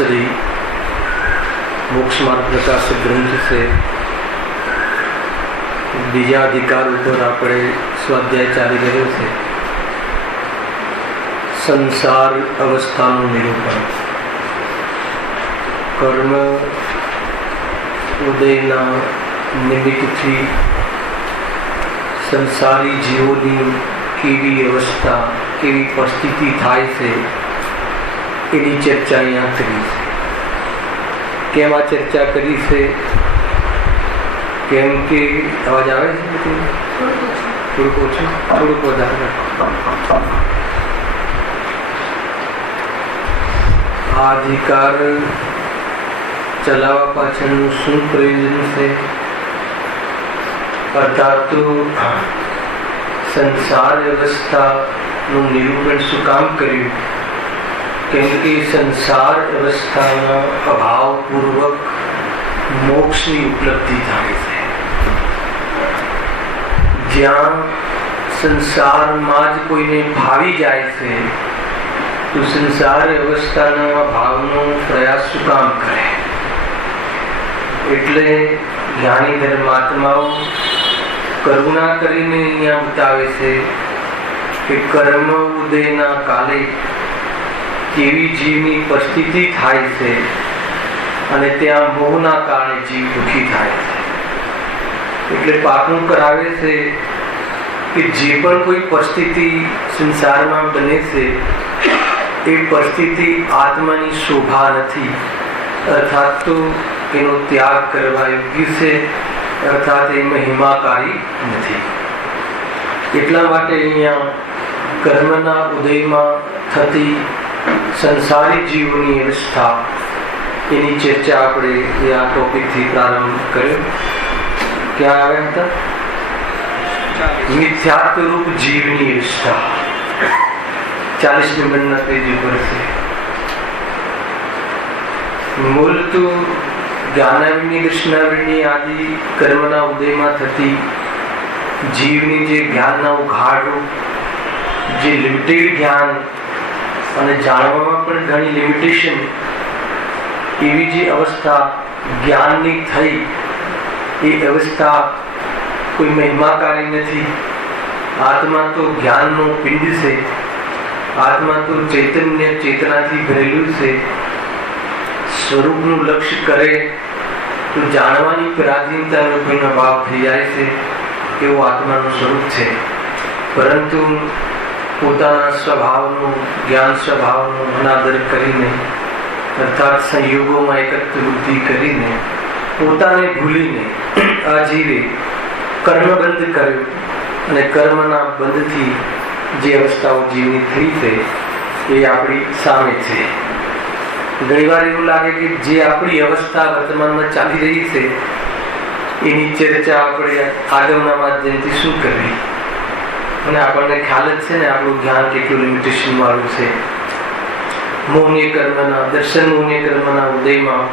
श्री मोक्ष मार्ग प्रकाशक ग्रंथ से बीजा अधिकार पर आपणे स्वाध्याय चाली रह्यो छे। संसार अवस्थानुं निरूपण। कर्म उदयना निमित्तथी संसारी जीवोनी केवी अवस्था केवी परिस्थिति थाय छे एनी चर्चा अहींया करी छे। केम आ चर्चा करी छे? केम के अवाज आवे छे? થોડુંક ઓછું, થોડુંક વધારે। આ અધિકાર ચલાવવા પાછળનું શું પ્રયોજન છે? અર્થાત તો સંસાર અવસ્થાનું નિરૂપણ શું કામ કર્યું? કેમ કે સંસાર અવસ્થાના અભાવપૂર્વક મોક્ષની ઉપલબ્ધિ થાય છે। જ્યાં સંસારમાં જ કોઈને ભાવી જાય છે તો સંસાર અવસ્થાના ભાવનો પ્રયાસ શું કામ કરે? એટલે જ્ઞાની ધર્માત્માઓ કરુણા કરીને અહીંયા બતાવે છે કે કર્મ ઉદયના કાલે કેવી જીવની પરિસ્થિતિ થાય છે અને ત્યાં મોહના કારણે જીવ દુઃખી થાય છે। એટલે પાકું કરાવે છે કે જે પણ કોઈ પરિસ્થિતિ સંસારમાં બને છે એ પરિસ્થિતિ આત્માની શોભા નથી, અર્થાત તો એનો ત્યાગ કરવા યોગ્ય છે, અર્થાત એ મહિમાકારી નથી। એટલા માટે અહીંયા કર્મના ઉદયમાં થતી સંસારી જીવોની અવસ્થા એની ચર્ચા આપણે આ ટોપિકથી પ્રારંભ કર્યો। ક્યાં આવ્યા હતા? મિથ્યાત્વ રૂપ જીવની અવસ્થા 40 નંબરના પેજ ઉપર છે। મૂળ તો જ્ઞાનાવિની કૃષ્ણાવિની આદિ કર્મના ઉદયમાં થતી જીવની જે જ્ઞાનના ઉઘાડું, જે લિમિટેડ જ્ઞાન અને જાણવામાં પણ ઘણી લિમિટેશન એવી જે અવસ્થા જ્ઞાનની થઈ એ અવસ્થા કોઈ મહિમાકારી નથી। આત્મા તો જ્ઞાનનો પિંડ છે, આત્મા તો ચૈતન્ય ચેતનાથી ભરેલું છે। સ્વરૂપનું લક્ષ્ય કરે તો જાણવાની પરાધીનતાનો કોઈનો ભાવ થઈ જાય છે, એવું આત્માનું સ્વરૂપ છે। પરંતુ પોતાના સ્વભાવનો જ્ઞાન સ્વભાવનો અનાદર કરીને અર્થાત સંયોગોમાં એકત્ર બુદ્ધિ કરીને પોતાને ભૂલીને આ જીવે કર્મબંધ કર્યો અને કર્મના બંધથી જે અવસ્થાઓ જીવની થઈ છે એ આપણી સામે છે। ઘણીવાર એવું લાગે કે જે આપણી અવસ્થા વર્તમાનમાં ચાલી રહી છે એની ચર્ચા આપણે આગળના માધ્યમથી શું કરવી, અને આપણને ખ્યાલ જ છે ને આપણું જ્ઞાન કેટલું લિમિટેશન વાળું છે। મોહની કર્મના દર્શન મોહની કર્મના ઉદયમાં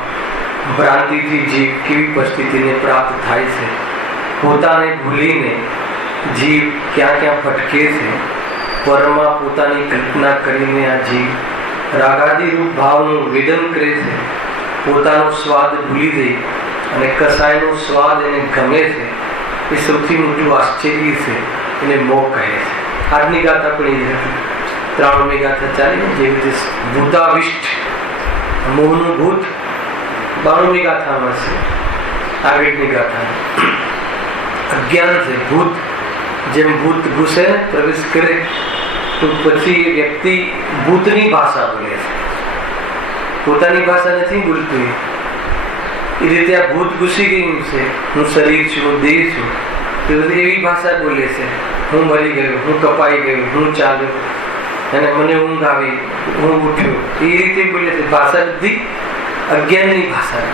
ભ્રાંતિથી જીવ કેવી પરિસ્થિતિને પ્રાપ્ત થાય છે, પોતાને ભૂલીને જીવ ક્યાં ક્યાં ભટકે છે, પરમાં પોતાની કલ્પના કરીને આ જીવ રાગાદી રૂપ ભાવનું વેદન કરે છે, પોતાનો સ્વાદ ભૂલી દે અને કસાયનો સ્વાદ એને ગમે છે। એ સૌથી મોટું આશ્ચર્ય છે, એને મોહ કહે છે। આજની ગાથા પણ એ હતી, 93મી ગાથા ચાલી ને જેવી રીતે ભૂતાવિષ્ટ મોહનું ભૂત 92મી ગાથામાં છે। આગળની ગાથા અજ્ઞાન છે। ભૂત જેમ ભૂત ઘૂસે ને પ્રવેશ કરે તો પછી એ વ્યક્તિ ભૂતની ભાષા બોલે છે, પોતાની ભાષા નથી બોલતું। એ રીતે આ ભૂત ઘૂસી ગયું છે, હું શરીર છું, હું દેહ છું, એવી ભાષા બોલે છે। હું મરી ગયો, હું કપાઈ ગયો, હું ચાલ્યો અને મને ઊંઘ આવી, હું ઉઠ્યો, એ રીતે બોલે છે। ભાષા બધી અજ્ઞાનની ભાષા।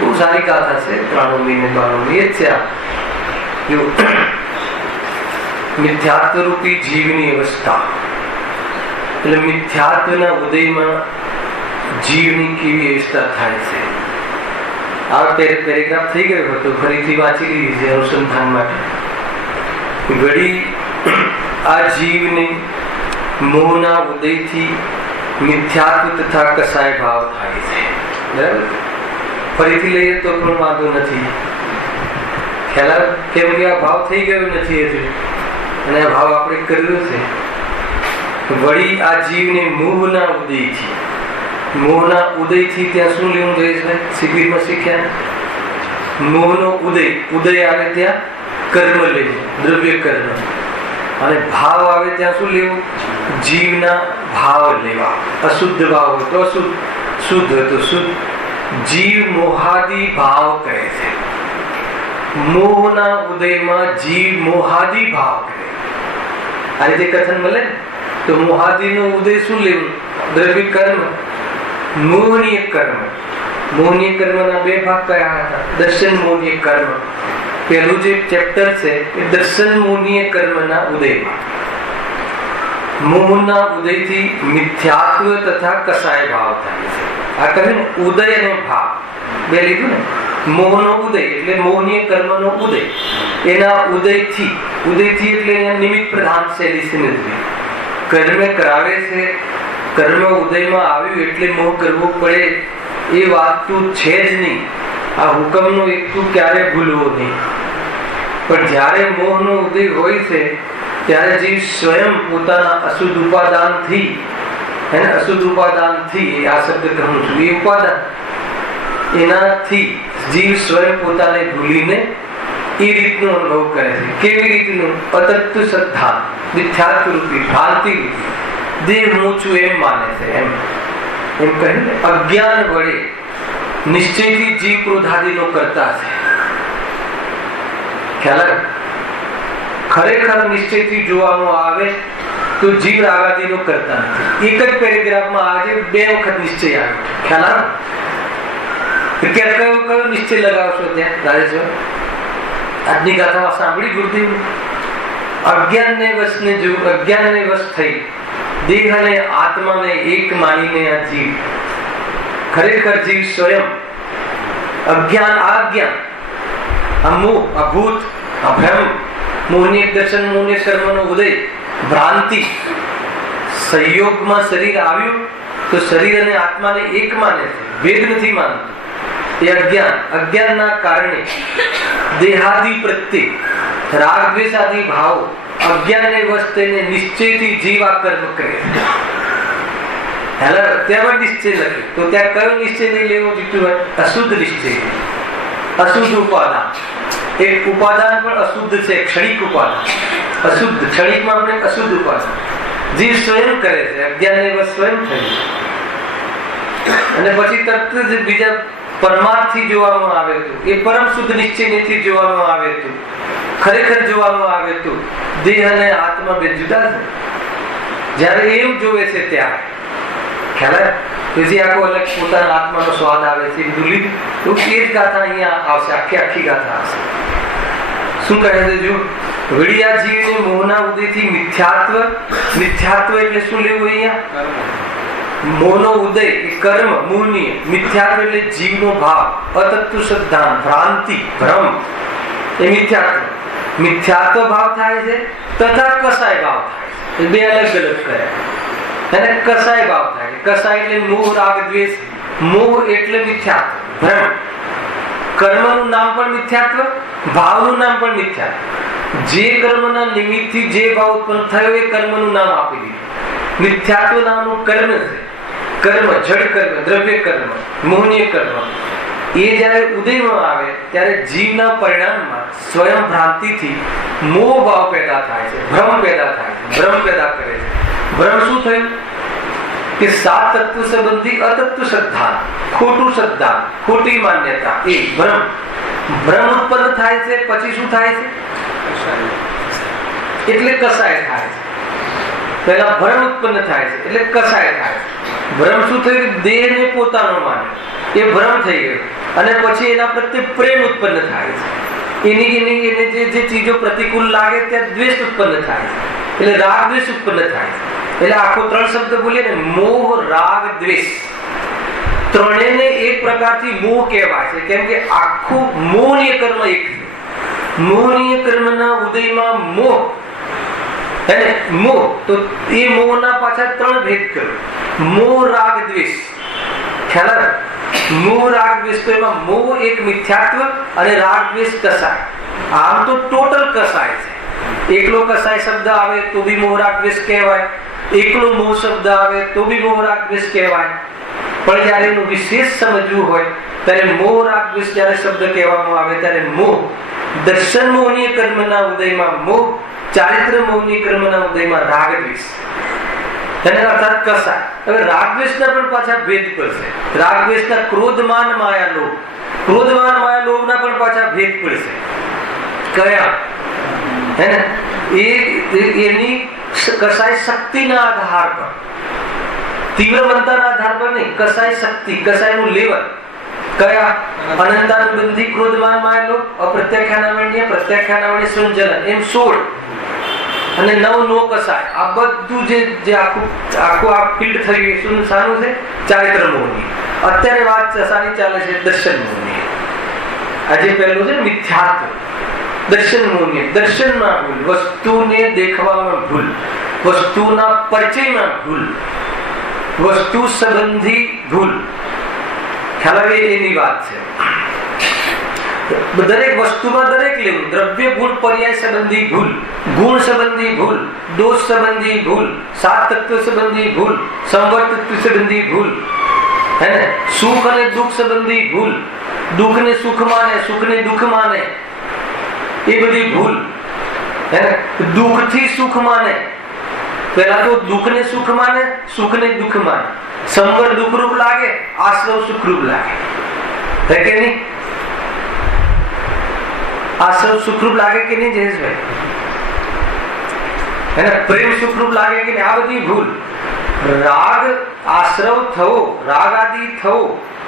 બહુ સારી ગાથા છે 93મી ને 92મી। એ જ છે આ જો મિથ્યાત્વ રૂપી જીવની અવસ્થા। એટલે મિથ્યાત્વના ઉદયમાં જીવની કેવી અવસ્થા થાય છે આ પેરેગ્રાફ થઈ ગયો હતો, ફરીથી વાંચી લીધી છે અનુસંધાન માટે। ઘડી આ જીવને મોહના ઉદયથી મિથ્યાત્વ તથા કસાય ભાવ થાય છે. બરાબર, ફરીથી લઈએ તો પણ વાંધો નથી. ખ્યાલ કેમ કે આ ભાવ થઈ ગયો નથી હજુ, અને આ ભાવ આપણે કર્યો છે. વળી આ જીવને મોહના ઉદયથી, મોહના ઉદયથી ત્યાં શું લેવું જોઈએ છે? શિબિરમાં શીખ્યા, મોહનો ઉદય, ઉદય આવે ત્યાં કર્મ લેવું, દ્રવ્ય કર્મ, અને ભાવ આવે ત્યાં શું લેવું? જીવના ભાવ લેવા. અશુદ્ધ ભાવ હોય તો અશુદ્ધ, શુદ્ધ હોય તો શુદ્ધ. જીવ મોહાદી ભાવ કહે છે. મોહના ઉદયમાં જીવ મોહાદી ભાવ કહે. આ રીતે કથન મળે ને તો મોહાદીનો ઉદય શું લેવું? દ્રવ્ય કર્મ, મોહનીય કર્મ. મોહનીય કર્મના બે ભાગ કયા હતા? દર્શન મોહનીય કર્મ. પહેલું જે ચેપ્ટર છે એ દર્શન મોહનીય કર્મના ઉદયમાં. મોહના ઉદયથી મિથ્યાત્વ તથા કસાય ભાવ થાય છે. આ કહ્યું ને ઉદય અને ભાવ બે લીધું ને. મોહનો ઉદય એટલે મોહનીય કર્મનો ઉદય. એના ઉદયથી, ઉદયથી એટલે અહીંયા નિમિત્ત પ્રધાન શૈલી છે નથી. કર્મ કરાવે છે, કર્મ ઉદયમાં આવ્યું એટલે મોહ કરવો પડે એ વાત તો છે જ નહીં. આ હુકમનો એક તું ક્યારે ભૂલવો નહીં. પણ જ્યારે મોહનો ઉદય હોય છે ત્યારે જીવ સ્વયં પોતાના અશુદ્ધ ઉપાદાનથી, એને અશુદ્ધ ઉપાદાનથી, આ શબ્દ કહું છું, એ ઉપાદાન એનાથી જીવ સ્વયં પોતાને ભૂલીને એ રીતનો અનુભવ કરે છે. કેવી રીતનું? અતત્વ શ્રદ્ધા, મિથ્યાત્વ રૂપી ભ્રાંતિ રૂપી દેહ હું છું એમ માને છે. એમ કહે ને, અજ્ઞાન વડે નિશ્ચયથી જીવ ક્રોધાદિનો કરતા છે. ખ્યાલ? ખરેખર નિશ્ચયથી જોવામાં આવે તો જીવ રાગાદિનો કરતા નથી. એક જ પેરેગ્રાફમાં આજે બે વખત નિશ્ચય આવ્યો. ખ્યાલ? કયો નિશ્ચય લગાવશો ત્યાં રાજેશ્વર? આજની ગાથામાં સાંભળી ગુરુદેવ? અજ્ઞાનને વશ થઈ દેહ અને આત્માને એક માનીને આ જીવ, ખરેખર જીવ સ્વયં અજ્ઞાન, આ અજ્ઞાન, આ મોહ, આ ભૂત, આ ભ્રમ, મોહનીય દર્શન, મોહનીય કર્મનો ઉદય, ભ્રાંતિ, સંયોગમાં શરીર આવ્યું તો શરીર અને આત્માને એક માને છે, ભેદ નથી માનતું. એ અજ્ઞાન, અજ્ઞાનના કારણે દેહાદિ પ્રત્યે રાગ દ્વેષાદિ ભાવો અજ્ઞાનને વશ થઈને નિશ્ચયથી જીવ આ કર્મ કરે. ત્યાં નિશ્ચય લખ્યું તો ત્યાં કયો નિશ્ચય નહીં લેવો જીતુભાઈ? અશુદ્ધ નિશ્ચય, અશુદ્ધ ઉપાદાન. એક ઉપાદાન પણ અશુદ્ધ છે, ક્ષણિક ઉપાદાન. અશુદ્ધ ક્ષણિકમાં આપણે અશુદ્ધ ઉપાદાન જીવ સ્વયં કરે છે, અજ્ઞાનને વશ સ્વયં થયું. અને પછી તરત જ બીજા પરમાર્થથી જોવામાં આવે તો, એ પરમ શુદ્ધ નિશ્ચયથી જોવામાં આવે તો, ખરેખર જોવામાં આવે તો દેહ અને આત્મા બે જુદા છે. જ્યારે એવું જોવે છે ત્યારે ખ્યાલ પછી આખો અલગ પોતાના આત્માનો સ્વાદ આવે છે. ભૂલી તો એ જ ગાથા અહીંયા આવશે, આખી ગાથા આવશે. શું કહે છે? જો વડિયા જીવને મોહના ઉદયથી મિથ્યાત્વ, મિથ્યાત્વ એટલે શું લેવું અહીંયા? મોહનો ઉદય એ કર્મ મોહનીય, મિથ્યાત્વ એટલે જીવનો ભાવ, અતત્વ શ્રદ્ધા, ભ્રાંતિ, ભ્રમ, એ મિથ્યાત્વ. મિથ્યાત્વ ભાવ થાય છે તથા કસાય ભાવ થાય છે. એ બે અલગ અલગ કર્યા. અને કસાય ભાવ થાય છે. કસાય એટલે મોહ, રાગ, દ્વેષ. મોહ એટલે મિથ્યાત્વ, ભ્રમ. કર્મનું નામ પણ મિથ્યાત્વ, ભાવનું નામ પણ મિથ્યાત્વ. જે કર્મના નિમિત્તથી જે ભાવ ઉત્પન્ન થયો એ કર્મનું નામ આપી દીધું. મિથ્યાત્વ નામનું કર્મ છે. કર્મ, જડ કર્મ, દ્રવ્ય કર્મ, મોહનીય કર્મ, એ જ્યારે ઉદયમાં આવે ત્યારે જીવના પરિણામમાં સ્વયં ભ્રાંતિથી મોહ ભાવ પેદા થાય છે, ભ્રમ પેદા થાય છે, ભ્રમ પેદા કરે છે. ભ્રમ શું થયું? કે સાત તત્વ સંબંધી અતત્વ શ્રદ્ધા, ખોટું શ્રદ્ધા, ખોટી માન્યતા, એ ભ્રમ. ભ્રમ ઉત્પન્ન થાય છે, પછી શું થાય છે? એટલે કસાય થાય છે. પહેલા ભ્રમ ઉત્પન્ન થાય છે એટલે કસાય થાય છે. ભ્રમ શું થયું? દેહને પોતાનો માને, એ ભ્રમ થઈ ગયો. અને પછી એના પ્રત્યે પ્રેમ ઉત્પન્ન થાય છે. એને જે ચીજો પ્રતિકૂળ લાગે ત્યાં દ્વેષ ઉત્પન્ન થાય છે, એટલે રાગ દ્વેષ ઉત્પન્ન થાય છે. એટલે આખો ત્રણ શબ્દ બોલીએ ને, મોહ, રાગ, દ્વેષ, ત્રણેયને એક પ્રકારથી મોહ કહેવાય છે. કેમ કે આખું મોહનીય કર્મ એક છે. મોહનીય કર્મના ઉદયમાં મોહ અને મોહ, તો એ મોહના પાછા 3 ભેદ કર્યો. મોહ, રાગ, દ્વેષ. ખ્યાલ આવે? મોહ, રાગ, દ્વેષ. તો એમાં મોહ એક મિથ્યાત્વ અને રાગ, દ્વેષ કસાય. આમ તો ટોટલ કસાય છે. એકલો કસાય શબ્દ આવે તો બી મોહ, રાગ, દ્વેષ કહેવાય. એકલો મોહ શબ્દ આવે તો બી મોહ, રાગ, દ્વેષ કહેવાય. પણ જ્યારે એનું વિશેષ સમજવું હોય ત્યારે મોહ, રાગ, દ્વેષ જ્યારે શબ્દ કહેવામાં આવે ત્યારે મોહ દર્શન મોહની કર્મના ઉદયમાં મોહ, ચારિત્ર મોહની કર્મના ઉદયમાં રાગ, દ્વેષ. એને અર્થાત કસાય. હવે રાગ, દ્વેષના પણ પાછા ભેદ પડશે. રાગ, દ્વેષના ક્રોધમાન માયા લોભ, ક્રોધમાન માયા લોભના પણ પાછા ભેદ પડશે. કયા? હે ને? એની કસાય શક્તિના આધાર પર, તીવ્ર મંતાના આધાર પર નહીં, કસાય શક્તિ, કસાયનું લેવલ. કયા? અનંતાનુબંધી ક્રોધમાન માયા લોભ, અપ્રત્યાખ્યાનાવન્ય, પ્રત્યાખ્યાનાવન્ય, સંજલન, એમ 16 અને 9 નો કસાય. આ બધું જે આખું આ ફિલ્ડ થઈ ગયું શાનું છે? ચારિત્ર મોહની. અત્યારે વાત સારી ચાલે છે દર્શન મોહની. આજે પહેલું છે મિથ્યાત્વ. દર્શન મોહની, દર્શનમાં ભૂલ, વસ્તુને દેખવામાં ભૂલ, વસ્તુના પરિચયમાં ભૂલ, વસ્તુ સંબંધી ભૂલ. ખ્યાલ આવે? એની વાત છે. દરેક વસ્તુમાં દરેક લેવું. દ્રવ્ય ભૂલ, પર્યાય સંબંધી ભૂલ, ગુણ સંબંધી ભૂલ, દોષ સંબંધી ભૂલ, સાત તત્વ સંબંધી ભૂલ, સંવર્ત તત્વ સંબંધી ભૂલ. હે ને? સુખ અને દુઃખ સંબંધી ભૂલ, દુઃખને સુખ માને, સુખને દુઃખ માને, એ બધી ભૂલ. હે ને? દુઃખથી સુખ માને. પહેલા તો દુઃખને સુખ માને, સુખને દુઃખ માને. સંવર દુઃખરૂપ લાગે, આશ્રવ સુખરૂપ લાગે. હે કે નહીં? આશ્રવ સુખરૂપ લાગે કે નહીં જયેશભાઈ? હે ને? પ્રેમ સુખરૂપ લાગે કે નહીં? આ બધી ભૂલ. રાગ આશ્રવ થવો, રાગ આદિ થવો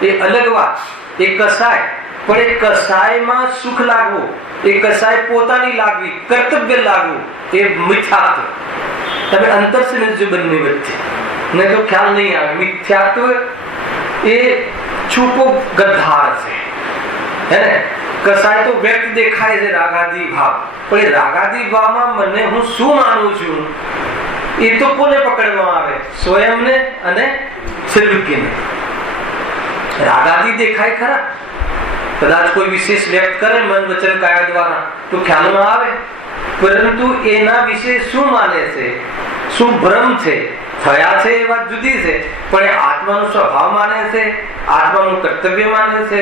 એ અલગ વાત, એ કસાય. પણ એ કસાયમાં સુખ લાગવું, એ કસાય પોતાની લાગવી, કર્તવ્ય લાગવું, એ મિથ્યાત્વ. તમે અંતર સમજો બંને વચ્ચે, નહીં તો ખ્યાલ નહીં આવે. મિથ્યાત્વ એ છુપો ગદ્દાર છે. હે ને? કસાય તો વ્યક્ત દેખાય છે, રાગાદી ભાવ. પણ એ રાગાદી ભાવમાં મને હું શું માનું છું એ તો કોને પકડવામાં આવે? સ્વયંને અને સિદ્ધકીને. રાગાદી દેખાય ખરા, કદાચ કોઈ વિશેષ વ્યક્ત કરે મન વચન કાયા દ્વારા તો ખ્યાલમાં આવે, પરંતુ એના વિશે શું માને છે, શું ભ્રમ છે, થયા છે એ વાત જુદી છે. પણ એ આત્માનો સ્વભાવ માને છે, આત્માનું કર્તવ્ય માને છે,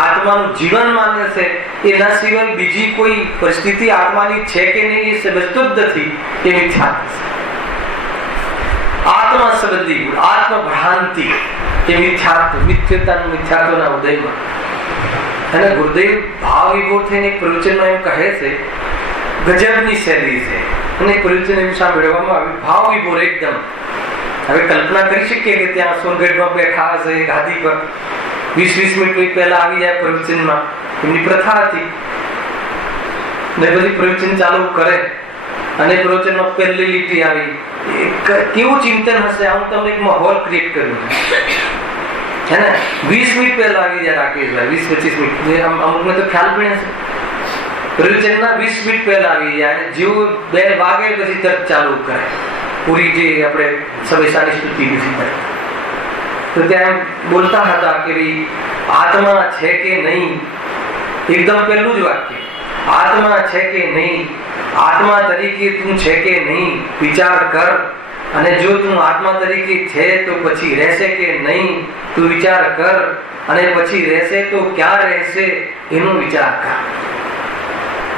આત્માનું જીવન માને છે, એના સિવાય બીજી કોઈ પરિસ્થિતિ આત્માની છે કે નહીં એ સમજતો જ નથી. એ મિથ્યાત્વ છે. આત્મા સંબંધી આત્મ ભ્રાંતિ એ મિથ્યાત્વ, મિથ્યાત્વના ઉદયમાં. અને ગુરુદેવ ભાવ વિભોર થઈને એક પ્રવચનમાં એમ કહે છે, ગજબની શૈલી છે. અને પ્રવચન એવું સાંભળવામાં આવ્યું, ભાવ વિભોર એકદમ. હવે કલ્પના કરી શકીએ કે ત્યાં સોનગઢમાં બેઠા હશે ગાદી પર, 20 મિનિટ પહેલા આવી જાય પ્રવચનમાં. એમની પ્રથા હતી. ને પછી પ્રવચન ચાલુ કરે અને પ્રવચનમાં પહેલી લીટી આવી. કેવું ચિંતન હશે, હું તમને એક માહોલ ક્રિએટ કર્યું છે ને. 20 મિનિટ પહેલા આવી જાય રાકેશભાઈ, 20-25 મિનિટ. અમુકને તો ખ્યાલ પણ હશે. પ્રવચનના 20 મિનિટ પહેલા આવી જાય અને જેવું 2 વાગે પછી તરત ચાલુ કરે પૂરી જે આપણે સમયસાની સ્તુતિ નથી. તો ત્યાં બોલતા હતા કે ભાઈ આત્મા છે કે નહીં, એકદમ પહેલું જ વાક્ય, આત્મા છે કે નહીં, આત્મા તરીકે તું છે કે નહીં વિચાર કર. અને જો તું આત્મા તરીકે છે તો પછી રહેશે કે નહીં તું વિચાર કર. અને પછી રહેશે તો ક્યાં રહેશે એનો વિચાર કર.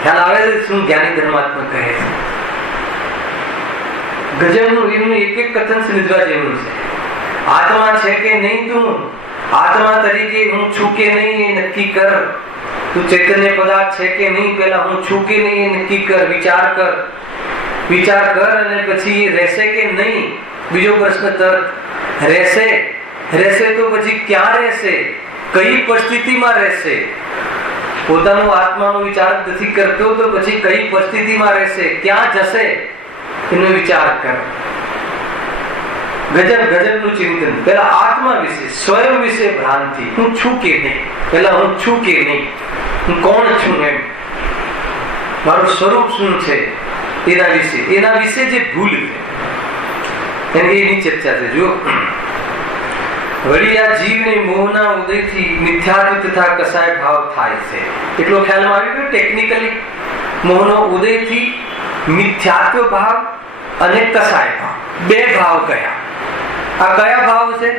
ખ્યાલ આવે છે શું જ્ઞાની ધર્માત્મા કહે છે? ગજબનું એનું એક એક કથન સમજવા જેવું છે. આત્મા છે કે નહીં, તું આત્મા તરીકે હું છું કે નહીં એ નક્કી કર. તું ચૈતન્ય પદાર્થ છે કે નહીં, પેલા હું છું કે નહીં એ નક્કી કર, વિચાર કર. વિચાર કર અને પછી રહેશે કે નહીં. બીજો પ્રશ્ન તરત, રહેશે તો પછી ક્યાં રહેશે, કઈ પરિસ્થિતિમાં રહેશે? પોતાનો આત્માનો વિચાર નથી કરતો તો પછી કઈ પરિસ્થિતિમાં રહેશે, ક્યાં જશે એનો વિચાર કર. ગજબનું ચિંતન. પેલા આત્મા વિશે, સ્વયં વિશે ભ્રાંતિ, હું છું કે નહીં. પેલા હું છું કે નહીં, હું કોણ છું, એમ મારું સ્વરૂપ શું છે, એના વિશે જે ભૂલ છે એની ચર્ચા છે. જો વળી આ જીવને મોહના ઉદયથી મિથ્યાત્વ તથા કસાય ભાવ થાય છે એટલો ખ્યાલમાં આવી ગયો. ટેકનિકલી મોહનો ઉદયથી મિથ્યાત્વ ભાવ અને કસાય ભાવ, બે ભાવ કયા? આ કયા ભાવ છે?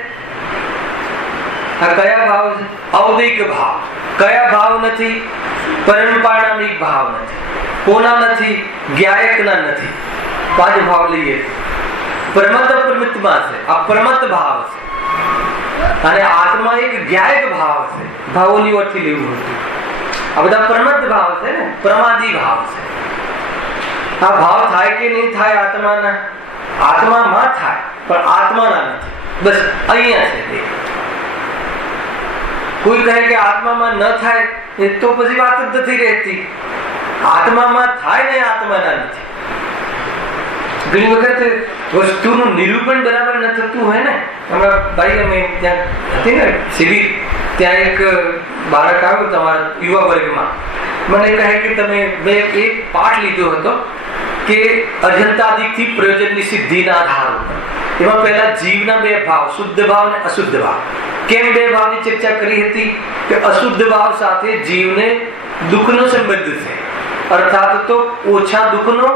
આ કયા ભાવ છે? ઔદિક ભાવ. કયા ભાવ નથી? પરમપારણામિક ભાવ નથી. કોના નથી? જ્ઞાયકના નથી. પાંચ ભાવ લઈએ. પ્રમત પ્રમિતમાં છે, આ પ્રમત ભાવ છે. અને આત્મા એક જ્ઞાયક ભાવ છે. ભાવોની ઓછી લેવું હતું. આ બધા પ્રમત ભાવ છે ને, પ્રમાદી ભાવ છે. આ ભાવ થાય કે નહીં થાય આત્માના? આત્મામાં થાય, પણ આત્માના નથી. બસ અહીંયા છે. કોઈ કહે કે આત્મામાં ન થાય તો પછી વાત જ નથી રહેતી. આત્મામાં થાય ને આત્માના નથી. ઘણી વખત વસ્તુનું નિરૂપણ બરાબર ન થતું હોય ને. હમણાં ભાઈ અમે ત્યાં હતી ને શિબિર, ત્યાં એક બાળક આવ્યો તમારા યુવા વર્ગમાં. મને કહે કે તમે, મેં એક પાઠ લીધો હતો કે અર્હંતાદિકથી પ્રયોજનની સિદ્ધિના આધાર ઉપર. એમાં પહેલા જીવના બે ભાવ, શુદ્ધ ભાવ અને અશુદ્ધ ભાવ. કેમ બે ભાવની ચર્ચા કરી હતી? કે અશુદ્ધ ભાવ સાથે જીવને દુઃખનો સંબંધ છે. અર્થાત તો ઓછા દુઃખનો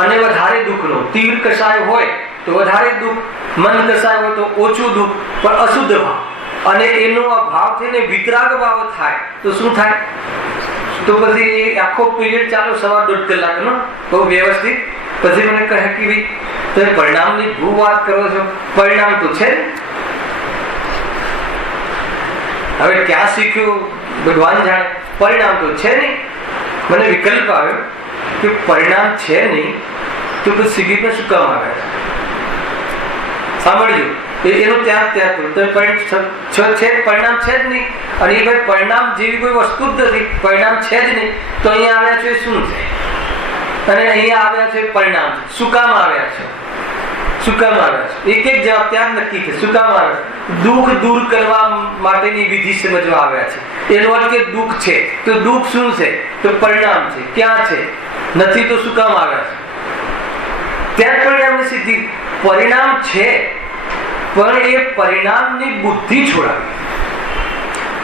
અને વધારે દુઃખનો. તીવ્ર કસાય હોય તો વધારે દુઃખ, મન કસાય હોય તો ઓછું દુઃખ, પણ અશુદ્ધ ભાવ. અને એનો આ ભાવ થઈને વિતરાગ ભાવ થાય તો શું થાય? તો પછી એ આખો પીરિયડ ચાલો 1.5 કલાકનો બહુ વ્યવસ્થિત. પછી મને કહે કે ભાઈ તમે પરિણામની બહુ વાત કરો છો, પરિણામ તો છે. હવે ક્યાં શીખ્યું ભગવાન જાણે, પરિણામ તો છે નહીં. મને વિકલ્પ આવ્યો કે પરિણામ છે નહીં તો પછી શિબિરમાં શું કામ આવે? સાંભળજો, એનું ત્યાં પરિણામ છે જ નહીં. અને એ ભાઈ પરિણામ જેવી કોઈ વસ્તુ જ નથી, પરિણામ છે જ નહીં. તો અહીંયા આવ્યા છે શું છે? અને અહીંયા આવ્યા છે પરિણામ. શું કામ આવ્યા છે? શું કામ આવ્યા છે? એક એક જવાબ ત્યાં નક્કી છે. શું કામ આવ્યા છે? દુઃખ દૂર કરવા માટેની વિધિ સમજવા આવ્યા છે. એનો અર્થ કે દુઃખ છે તો દુઃખ શું છે? તો પરિણામ છે. ક્યાં છે? નથી તો શું કામ આવ્યા છે? ત્યાં પરિણામની સિદ્ધિ. પરિણામ છે પણ એ પરિણામની બુદ્ધિ છોડાવી.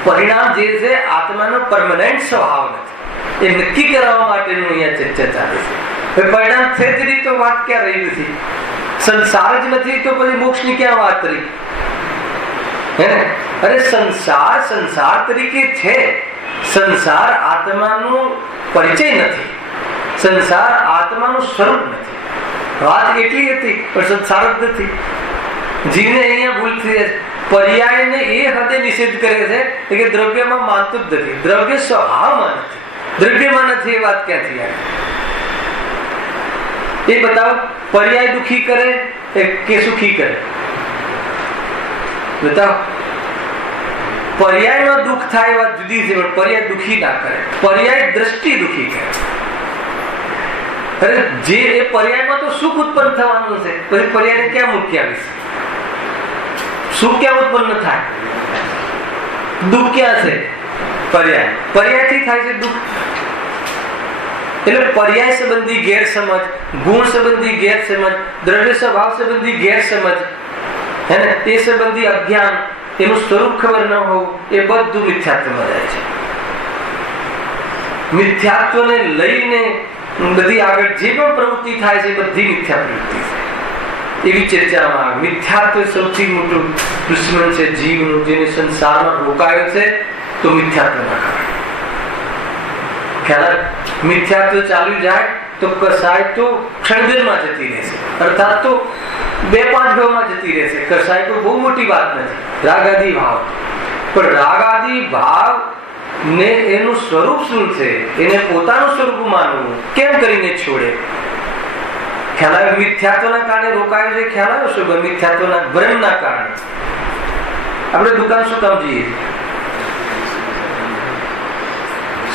પરિણામ જે છે આત્માનો પરમનન્ટ સ્વભાવ નથી. એ નક્કી કરવા માટેનું અહીંયા ચર્ચા ચાલે છે. પરિણામ છે જ નહીં તો વાત ક્યાં રહી નથી? સંસાર જ નથી તો પછી મોક્ષની ક્યાં વાત રહી? હે ને? અરે સંસાર તરીકે છે. સંસાર આત્માનો પરિચય નથી. સંસાર આત્માનું સ્વરૂપ નથી. વાત એટલી હતી પણ સંસાર જ નથી. જીવને અહીંયા ભૂલ થઈ જાય. પર્યાયને એ હદે નિષેધ કરે છે કે દ્રવ્યમાં માનતું જ નથી. દ્રવ્ય સ્વભાવમાં નથી, દ્રવ્યમાં નથી. એ વાત ક્યાંથી આવી? એ બતાવો. પર્યાય દુઃખી કરે કે સુખી કરે? બતાવો. પર્યાયમાં દુઃખ થાય વાત જુદી છે, પણ પર્યાય દુઃખી ના કરે. પર્યાય દ્રષ્ટિ દુઃખી કરે. અરે જે એ પર્યાયમાં તો સુખ ઉત્પન્ન થવાનું છે, પછી પર્યાયને ક્યાં મૂકી આવીશ? સુખ ક્યાં ઉત્પન્ન થાય? દુઃખ ક્યાં છે? પર્યાયથી થાય છે દુઃખ. એટલે પર્યાય સંબંધી ગેરસમજ, ગુણ સંબંધી ગેરસમજ, દ્રવ્ય સ્વભાવ સંબંધી ગેરસમજ, હે ને, તે સંબંધી અજ્ઞાન, એનું સ્વરૂપ ખબર ન હોવું, એ બધું મિથ્યાત્વમાં જાય છે. મિથ્યાત્વને લઈને બધી આગળ જે પણ પ્રવૃત્તિ થાય છે બધી મિથ્યા પ્રવૃત્તિ છે. એવી ચર્ચામાં આવે. મિથ્યાત્વ સૌથી મોટું દુશ્મન છે જીવનું, જેને સંસારમાં રોકાયો છે તો મિથ્યાત્વના કારણે. ખ્યાલ? મિથ્યાત્વ ચાલ્યું જાય તો કસાય તો ક્ષણભરમાં જતી રહેશે. અર્થાત તો 2-5 ભાવમાં જતી રહેશે. કસાય તો બહુ મોટી વાત નથી. રાગાદી ભાવ. પણ રાગાદી ભાવ ને એનું સ્વરૂપ શું છે? એને પોતાનું સ્વરૂપ માનવું કેમ કરીને છોડે? ખ્યાલ આવે? મિથ્યાત્વના કારણે રોકાયો છે. ખ્યાલ આવે? શું? મિથ્યાત્વના ભ્રમના કારણે. આપણે દુકાન શું કામ જઈએ?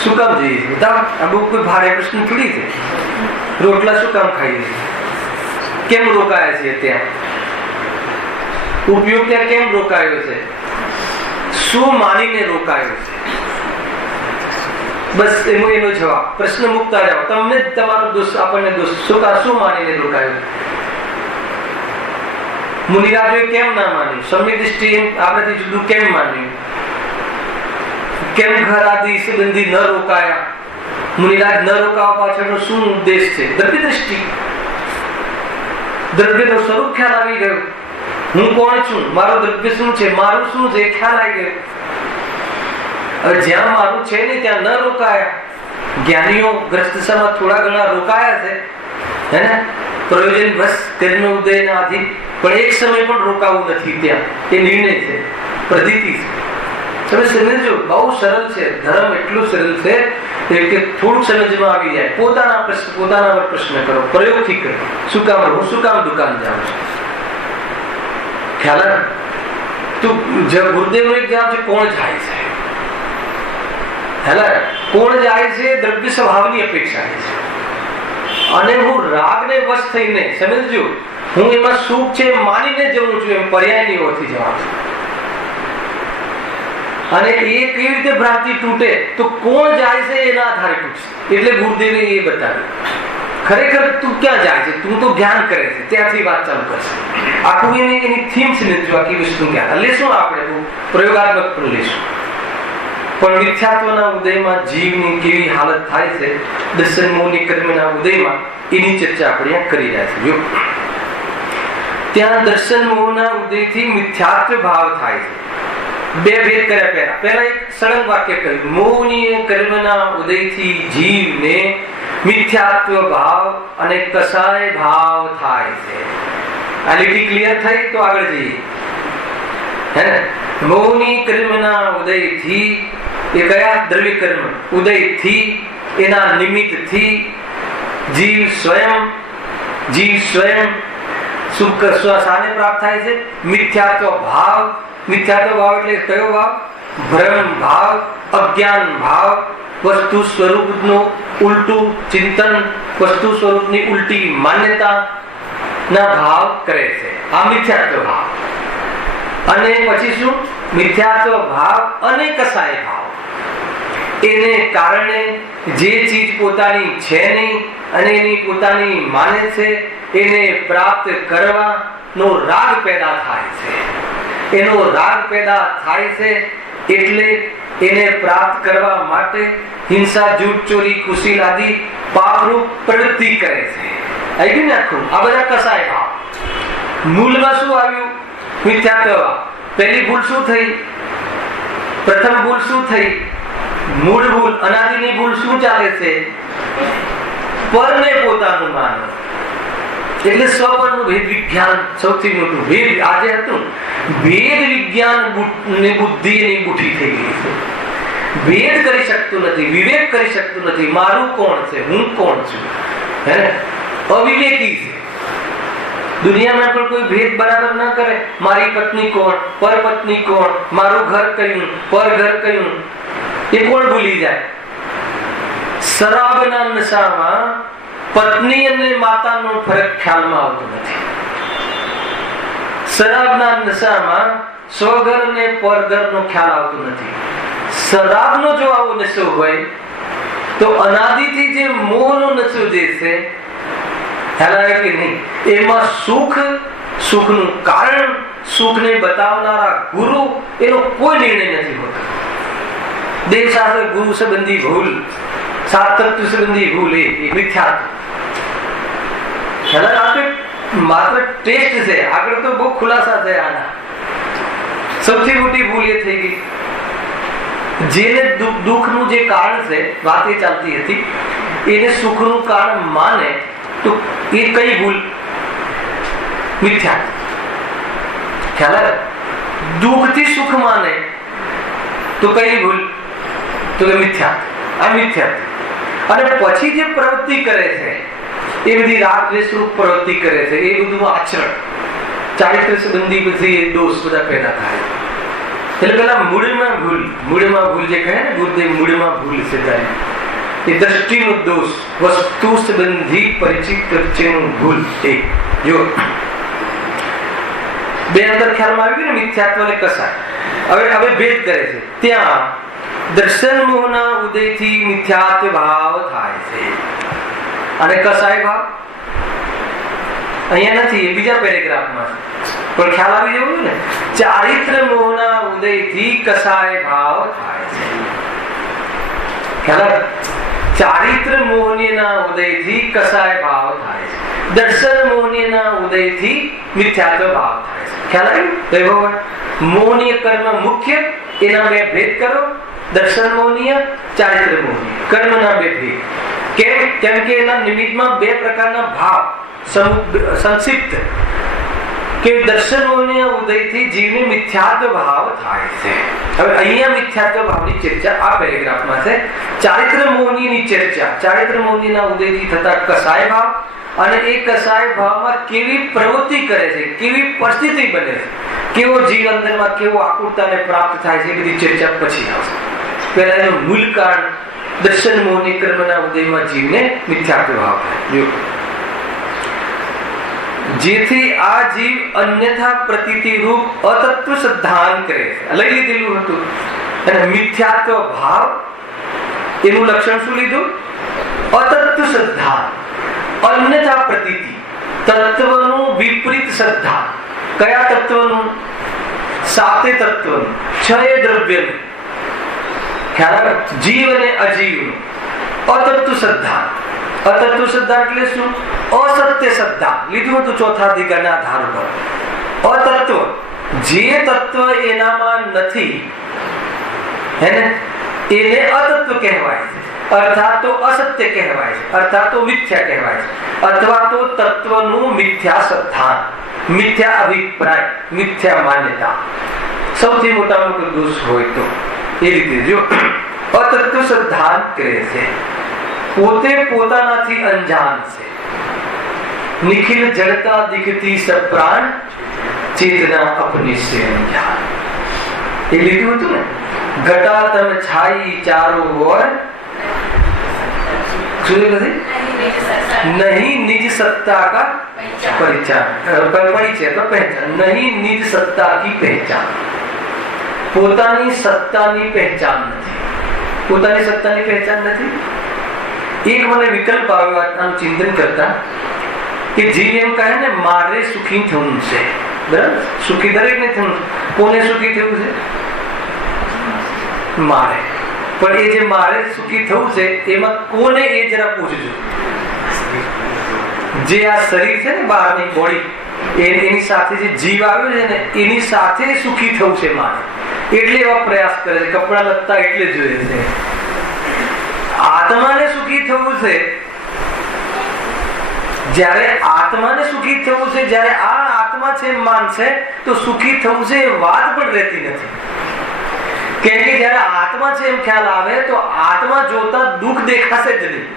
શું કામ જઈએ? બધા આ બહુ કોઈ ભારે પ્રશ્ન થોડી છે. રોટલા શું કામ ખાઈએ? કેમ રોકાયા છે ત્યાં? ઉપયોગ ત્યાં કેમ રોકાયો છે? શું માનીને રોકાયો છે? બસ એનો જવાબ. પ્રશ્ન મુકતા જાઓ. તમને તમારો દોષ, આપણને દોષ શું માનીને રોકાયો? મુનિરાજોએ કેમ ના માન્યું? સમ્ય દ્રષ્ટિ આપણાથી જુદું કેમ માન્યું? કેમ ઘર આદિ સંબંધી ન રોકાયા? મુનિરાજ ન રોકાવા પાછળનો શું ઉદ્દેશ છે? દ્રવ્ય દ્રષ્ટિ. દ્રવ્યનું સ્વરૂપ ખ્યાલ આવી ગયો. હું કોણ છું, મારું દ્રવ્ય શું છે, મારું શું છે, ખ્યાલ આવી ગયો. હવે જ્યાં મારું છે ને ત્યાં ન રોકાયા. જ્ઞાનીઓ ગ્રસ્તસામાં થોડા ઘણા રોકાયા છે, હે ને, પ્રયોજન બસ કર્મ ઉદયના આધીન, પણ એક સમય પણ રોકાવું નથી ત્યાં. એ નિર્ણય છે, પ્રતીતિ છે. તમે સમજો, બહુ સરળ છે ધર્મ. એટલું સરળ છે કે થોડુંક સમજમાં આવી જાય. પોતાના પર પ્રશ્ન કરો, પ્રયોગથી કરો. શું કામ હું શું કામ દુકાન જાઉં છું? ખ્યાલ આવે? તું ગુરુદેવનો એક જવાબ છે, કોણ જાય છે? હેલા, કોણ જાય છે? દ્રવ્ય સ્વભાવની અપેક્ષા છે. અને હું રાગને વશ થઈને, સમજજો, હું એમાં સુખ છે માનીને જઉં છું, એમ પર્યાયની ઓરથી જવાબ છે. અને એ કેવી રીતે ભ્રાંતિ તૂટે? તો કોણ જાય છે એના આધારે તૂટશે. એટલે ગુરુદેવે એ બતાવ્યું. ખરેખર તું ક્યાં જાય છે? તું તો જ્ઞાન કરે છે, ત્યાંથી વાત ચાલુ કરશે. આખું એની થીમ છે ને, આખી વસ્તુ જ્ઞાન લેશું આપણે, પ્રયોગાત્મક પણ લેશું. પણ મિથ્યાત્વના ઉદયમાં જીવની કેવી હાલત થાય છે, દર્શન મોહની કર્મના ઉદયમાં, એની ચર્ચા આપણે કરી રહ્યા છીએ. ત્યાં દર્શન મોહના ઉદયથી મિથ્યાત્વ ભાવ થાય છે. બે ભેદ કર્યા. પહેલા એક સળંગ વાક્ય કહ્યું, મોહની કર્મના ઉદયથી જીવને મિથ્યાત્વ ભાવ અને કસાય ભાવ થાય છે. આ લીટી ક્લિયર થઈ તો આગળ જઈએ. હે ને, મોહની કર્મના ઉદયથી, એ કયા દ્રવ્ય કર્મ ઉદયથી, એના નિમિત્તથી જીવ સ્વયં સુખ શાને પ્રાપ્ત થાય છે? મિથ્યાત્વ ભાવ. મિથ્યાત્વ ભાવ એટલે કયો ભાવ? ભ્રમ ભાવ, અજ્ઞાન ભાવ, વસ્તુ સ્વરૂપનું ઉલટું ચિંતન, વસ્તુ સ્વરૂપની ઉલટી માન્યતા ના ભાવ કરે છે. આ મિથ્યાત્વ ભાવ. અને પછી શું? મિથ્યાત્વ ભાવ અને કસાય ભાવ. એને કારણે જે ચીજ પોતાની છે નહીં અને એની પોતાની માને છે, એને પ્રાપ્ત કરવાનો રાગ પેદા થાય છે. એનો રાગ પેદા થાય છે એટલે એને પ્રાપ્ત કરવા માટે હિંસા, જૂઠ, ચોરી, કુશીલ આદિ પાપરૂપ પ્રવૃત્તિ કરે છે. આવી ગયું ને આખું? આ બધા કસાય ભાવ. મૂળમાં શું આવ્યું? મિથ્યાત્વ ભાવ. પહેલી ભૂલ શું થઈ? પ્રથમ ભૂલ શું થઈ? મૂળ ભૂલ, અનાદિની ભૂલ શું ચાલે છે? પરને પોતાનું માનવું. એટલે સ્વપરનું ભેદ વિજ્ઞાન સૌથી મોટું ભેદ આજે હતું. ભેદ વિજ્ઞાન ની બુદ્ધિ એની બુઠી થઈ ગઈ છે. ભેદ કરી શકતું નથી, વિવેક કરી શકતું નથી. મારું કોણ છે, હું કોણ છું, હે, અવિવેકી છે. દુનિયામાં પણ કોઈ ભેદ બરાબર ન કરે. મારી પત્ની કોણ, પરપત્ની કોણ, મારું ઘર કયું, પરઘર કયું, એ કોણ ભૂલી જાય? શરાબના નશામાં પત્ની અને માતાનો ફરક ખ્યાલમાં આવતો નથી. શરાબના નશામાં સ્વઘર અને પરઘરનો ખ્યાલ આવતો નથી. શરાબનો જો આવો નશો હોય તો અનાદિથી જે મોહનો નશો જે છે, ખ્યાલ આવે કે નહીં? એમાં સુખનું કારણ, સુખને બતાવનારા ગુરુ, એનો કોઈ નિર્ણય નથી હોતો. દેવશાસ્ત્ર ગુરુ સંબંધી ભૂલ, સાત તત્વ સંબંધી ભૂલ, એ મિથ્યાત્વ. માત્ર ટેસ્ટ છે, આગળ તો બહુ ખુલાસા છે આના. સૌથી મોટી ભૂલ એ થઈ ગઈ, જેને દુઃખનું જે કારણ છે, વાત એ ચાલતી હતી, એને સુખનું કારણ માને તો એ કઈ ભૂલ? મિથ્યાત્વ. ખ્યાલ આવે? દુઃખથી સુખ માને તો કઈ ભૂલ? તો કે મિથ્યાત્વ. આ મિથ્યાત્વ. અને પછી જે પ્રવૃત્તિ કરે છે, એ બધી રાગ દ્વેષરૂપ પ્રવૃત્તિ કરે છે, એ બધું આચરણ, ચારિત્ર સંબંધી પછી દોષ બધા પેદા થાય. એટલે પેલા મૂળમાં ભૂલ જે કહે ને ગુરુદેવ, મૂળમાં ભૂલ છે તારી, એ દ્રષ્ટિનો દોષ, વસ્તુ સંબંધી પરિચિત વચ્ચેનું ભૂલ. એ જો બે અંદર ખ્યાલમાં આવી ગયું ને, મિથ્યાત્વ અને કસાય. હવે ભેદ કરે છે. ત્યાં દર્શન મોહના ઉદયથી મિથ્યાત્વ ભાવ થાય છે. અને કસાય ભાવ અહીંયા નથી, એ બીજા પેરેગ્રાફમાં પણ ખ્યાલ આવી જવું ને. ચારિત્ર મોહના ઉદયથી કસાય ભાવ થાય છે. ખ્યાલ? ચારિત્ર મોહના ઉદયથી કસાય ભાવ થાય છે. દર્શન મોહના ઉદયથી મિથ્યાત્વ ભાવ થાય છે. ખ્યાલ આવ્યું? મોહનીય કર્મ મુખ્ય, એના બે ભેદ કરો. દર્શન મોહનીય, ચારિત્ર મોહનીય, કર્મના બે ભેદ. કેમ કે એના નિમિત્તમાં બે પ્રકારના ભાવ સંક્ષિપ્ત કે દર્શન મોહનીય ઉદયથી જીવને મિથ્યાત્વ ભાવ થાય છે. હવે અહીંયા મિથ્યાત્વ ભાવની ચર્ચા આ પેરેગ્રાફમાં છે. ચારિત્ર મોહનીની ચર્ચા, ચારિત્ર મોહનીના ઉદયથી થતા કસાય ભાવ અને એ કસાય ભાવમાં કેવી પ્રવૃત્તિ કરે છે, કેવી પરિસ્થિતિ બને છે, કેવો જીવ અંદરમાં કેવો આકુરતાને પ્રાપ્ત થાય છે, એ બધી ચર્ચા પછી આવશે. પહેલા એનું મૂળ કારણ દર્શન મોહની કર્મના ઉદયમાં જીવને મિથ્યાત્વ ભાવ થાય. જેથી આ જીવ અન્યથા પ્રતીતિ રૂપ અતત્વ સિદ્ધાંત કરે છે. લઈ લીધેલું હતું. અને મિથ્યાત્વ ભાવ એનું લક્ષણ શું લીધું? અતત્વ સિદ્ધાંત, અન્યથા પ્રતીતિ, તત્વનું વિપરીત શ્રદ્ધા. કયા તત્વનું? સાતે તત્વનું, છ દ્રવ્યનું. ખ્યાલ? જીવ અને અજીવનું અતત્વ શ્રદ્ધા. અતત્વ શ્રદ્ધા એટલે શું? અસત્ય શ્રદ્ધા. લીધું હતું ચોથા અધિકારના આધાર પર. અતત્વ, જે તત્વ એનામાં નથી એને અતત્વ કહેવાય છે, અર્થાત તો અસત્ય કહેવાય છે, અર્થાત તો મિથ્યા કહેવાય છે, અથવા તો તત્વનું મિથ્યા શ્રદ્ધા, મિથ્યા અભિપ્રાય, મિથ્યા માન્યતા. સૌથી મોટા મોટો દોષ હોય તો એ રીતે જો અતત્વ સિદ્ધાંત કરે છે. પોતે પોતાનાથી અંજાન છે. નિખિલ જડતા દિખતી સબ પ્રાણ, ચેતના અપની સે અંજાન. એ લીધું હતું ને. ઘટા તમ છાઈ ચારો ઓર, नहीं निज सत्ता का परिचय तो पहचान, नहीं निज सत्ता की पहचान. પોતાની સત્તાની પહેચાન નથી. પોતાની સત્તાની પહેચાન નથી. એક મને વિકલ્પ આવ્યો આનું ચિંતન કરતા કે જીવ એમ કહે ને મારે સુખી થવું છે. બરાબર? સુખી દરેક ને થવું. કોને સુખી થવું છે? મારે. પણ એ જે મારે સુખી થવું છે એમાં કોને, એ જરા પૂછજો. જે આ શરીર છે ને, બહારની બોડી, એની સાથે જે જીવ આવ્યો છે ને એની સાથે સુખી થવું છે મારે. એટલે એવા પ્રયાસ કરે છે, કપડા લત્તા એટલે જોઈએ છે. આત્માને સુખી થવું છે. જ્યારે આત્માને સુખી થવું છે, જ્યારે આ આત્મા છે માનશે તો સુખી થવું છે એ વાત પણ રહેતી નથી. કેમ કે જયારે આત્મા છે એમ ખ્યાલ આવે તો આત્મા જોતા દુઃખ દેખાશે જ નહીં.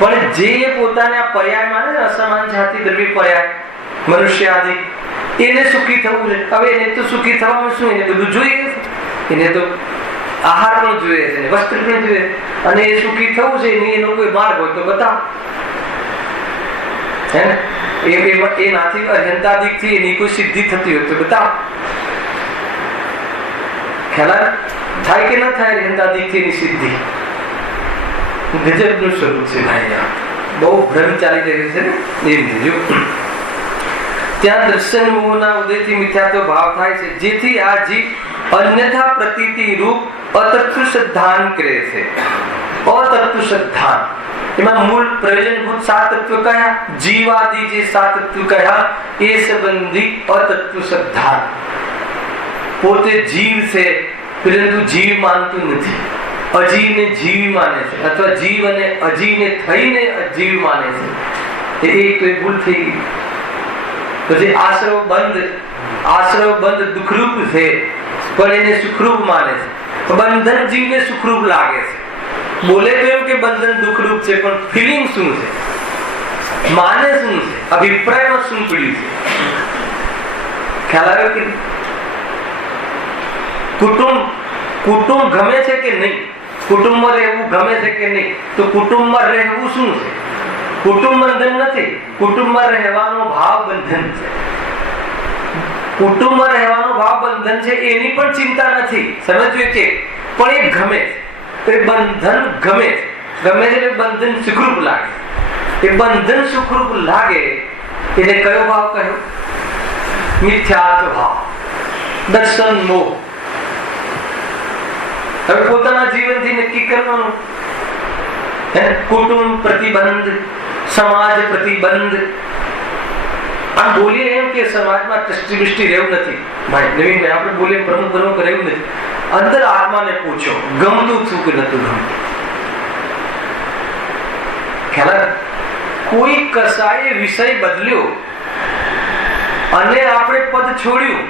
પણ જે પોતાને આ પર્યાય માને, અસમાન જાતિ દ્રવ્ય પર્યાય, મનુષ્ય આદિ, એને સુખી થવું છે. હવે એને તો સુખી થવાનું શું? એને બધું જોઈએ છે. એને તો આહાર પણ જોઈએ છે, વસ્ત્ર પણ જોઈએ, અને એ સુખી થવું છે એનો કોઈ માર્ગ હોય તો બતાવો. હે ને? એનાથી અર્હંતાદિક થી એની કોઈ સિદ્ધિ થતી હોય તો બતાવો. ખ્યાલ થાય કે ન થાય? અર્હંતાદિક થી એની સિદ્ધિ ગજબનું સ્વરૂપ છે ભાઈ. બહુ ભ્રમ ચાલી રહ્યો છે ને એ રીતે. જો ત્યાં દર્શન મોહના ઉદયથી મિથ્યાત્વ ભાવ થાય છે. જેથી આ જીવ અન્યથા પ્રતીતિ રૂપ અતત્વ સિદ્ધાંત કરે છે. અતત્વ સિદ્ધાંત એમાં મૂળ પ્રયોજનભૂત સાત તત્વ કયા? જીવાદી જે સાત તત્વ કયા એ સંબંધી અતત્વ સિદ્ધાંત. પોતે જીવ છે પરંતુ જીવ માનતું નથી. અજીવને જીવ માને છે, અથવા જીવ અને અજીવને થઈને અજીવ માને છે. એ ભૂલ થઈ ગઈ. પછી આશ્રવ બંધ દુઃખરૂપ છે પણ એને સુખરૂપ માને છે. બંધન જીવને સુખરૂપ લાગે છે. બોલે તો એમ કે બંધન દુઃખરૂપ છે, પણ ફિલિંગ શું છે? માને શું છે? અભિપ્રાયમાં શું પડ્યું છે? ખ્યાલ આવ્યો કે કુટુંબ ગમે છે કે નહીં? કુટુંબમાં રહેવું ગમે છે કે નહીં? તો કુટુંબમાં રહેવું શું છે? કુટુંબ બંધન નથી, કુટુંબમાં રહેવાનો ભાવ બંધન છે. કુટુંબમાં રહેવાનો ભાવ બંધન છે એની પણ ચિંતા નથી, સમજવું કે, પણ એ ગમે છે, એ બંધન ગમે છે. ગમે છે એટલે બંધન સુખરૂપ લાગે. એ બંધન સુખરૂપ લાગે એને કયો ભાવ કહ્યો? મિથ્યાત્વ ભાવ, દર્શન મોહ. હવે પોતાના જીવનથી નક્કી કરવાનું, કુટુંબ પ્રતિબંધ, સમાજ પ્રતિબંધ. આમ બોલીએ એમ કે સમાજમાં ટ્રસ્ટી બિસ્ટી રહેવું નથી. ભાઈ નવીનભાઈ આપણે બોલીએ પ્રમુખ બનવું કે રહેવું નથી. અંદર આત્માને પૂછો, ગમતું છું કે નતું ગમતું? ખ્યાલ? કોઈ કસાએ વિષય બદલ્યો અને આપણે પદ છોડ્યું,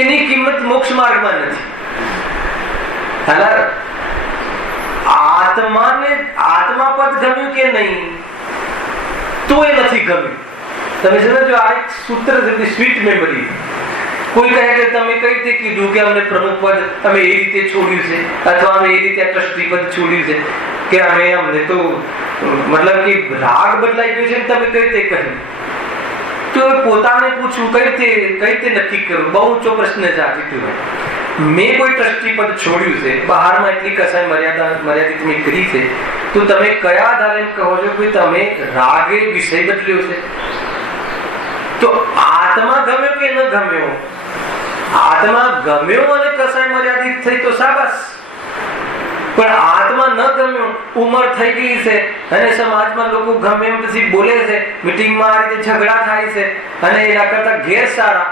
એની કિંમત મોક્ષ માર્ગમાં નથી. આત્મા પદ ગમ્યું કે નહીં તો એ નથી ગમ્યું. તમે સમજો, આ એક સૂત્ર છે, સ્વીટ મેમરી. કોઈ કહે કે તમે કઈ રીતે કીધું કે અમને પ્રમુખ પદ અમે એ રીતે છોડ્યું છે, અથવા અમે એ રીતે ટ્રસ્ટી પદ છોડ્યું છે, કે અમે અમને તો મતલબ કે રાગ બદલાઈ ગયો છે, તમે કઈ રીતે કહ્યું? તો પોતાને પૂછવું, કઈ રીતે નક્કી કરવું? બહુ ઊંચો પ્રશ્ન છે. મેં કોઈ ટ્રસ્ટી પદ છોડ્યું છે, બહારમાં એટલી કસાય મર્યાદિત મેં કરી છે, તો તમે કયા આધારે કહો છો કે તમે રાગે વિષય બદલ્યો છે? તો આત્મા ગમ્યો કે ન ગમ્યો? આત્મા ગમ્યો અને કસાય મર્યાદિત થઈ તો શાબાશ. પણ આત્મા ન ગમ્યો, ઉંમર થઈ ગઈ છે અને સમાજમાં લોકો ગમે એમ પછી બોલે છે, મીટિંગમાં આ રીતે ઝઘડા થાય છે, અને એના કરતા ગેર સારા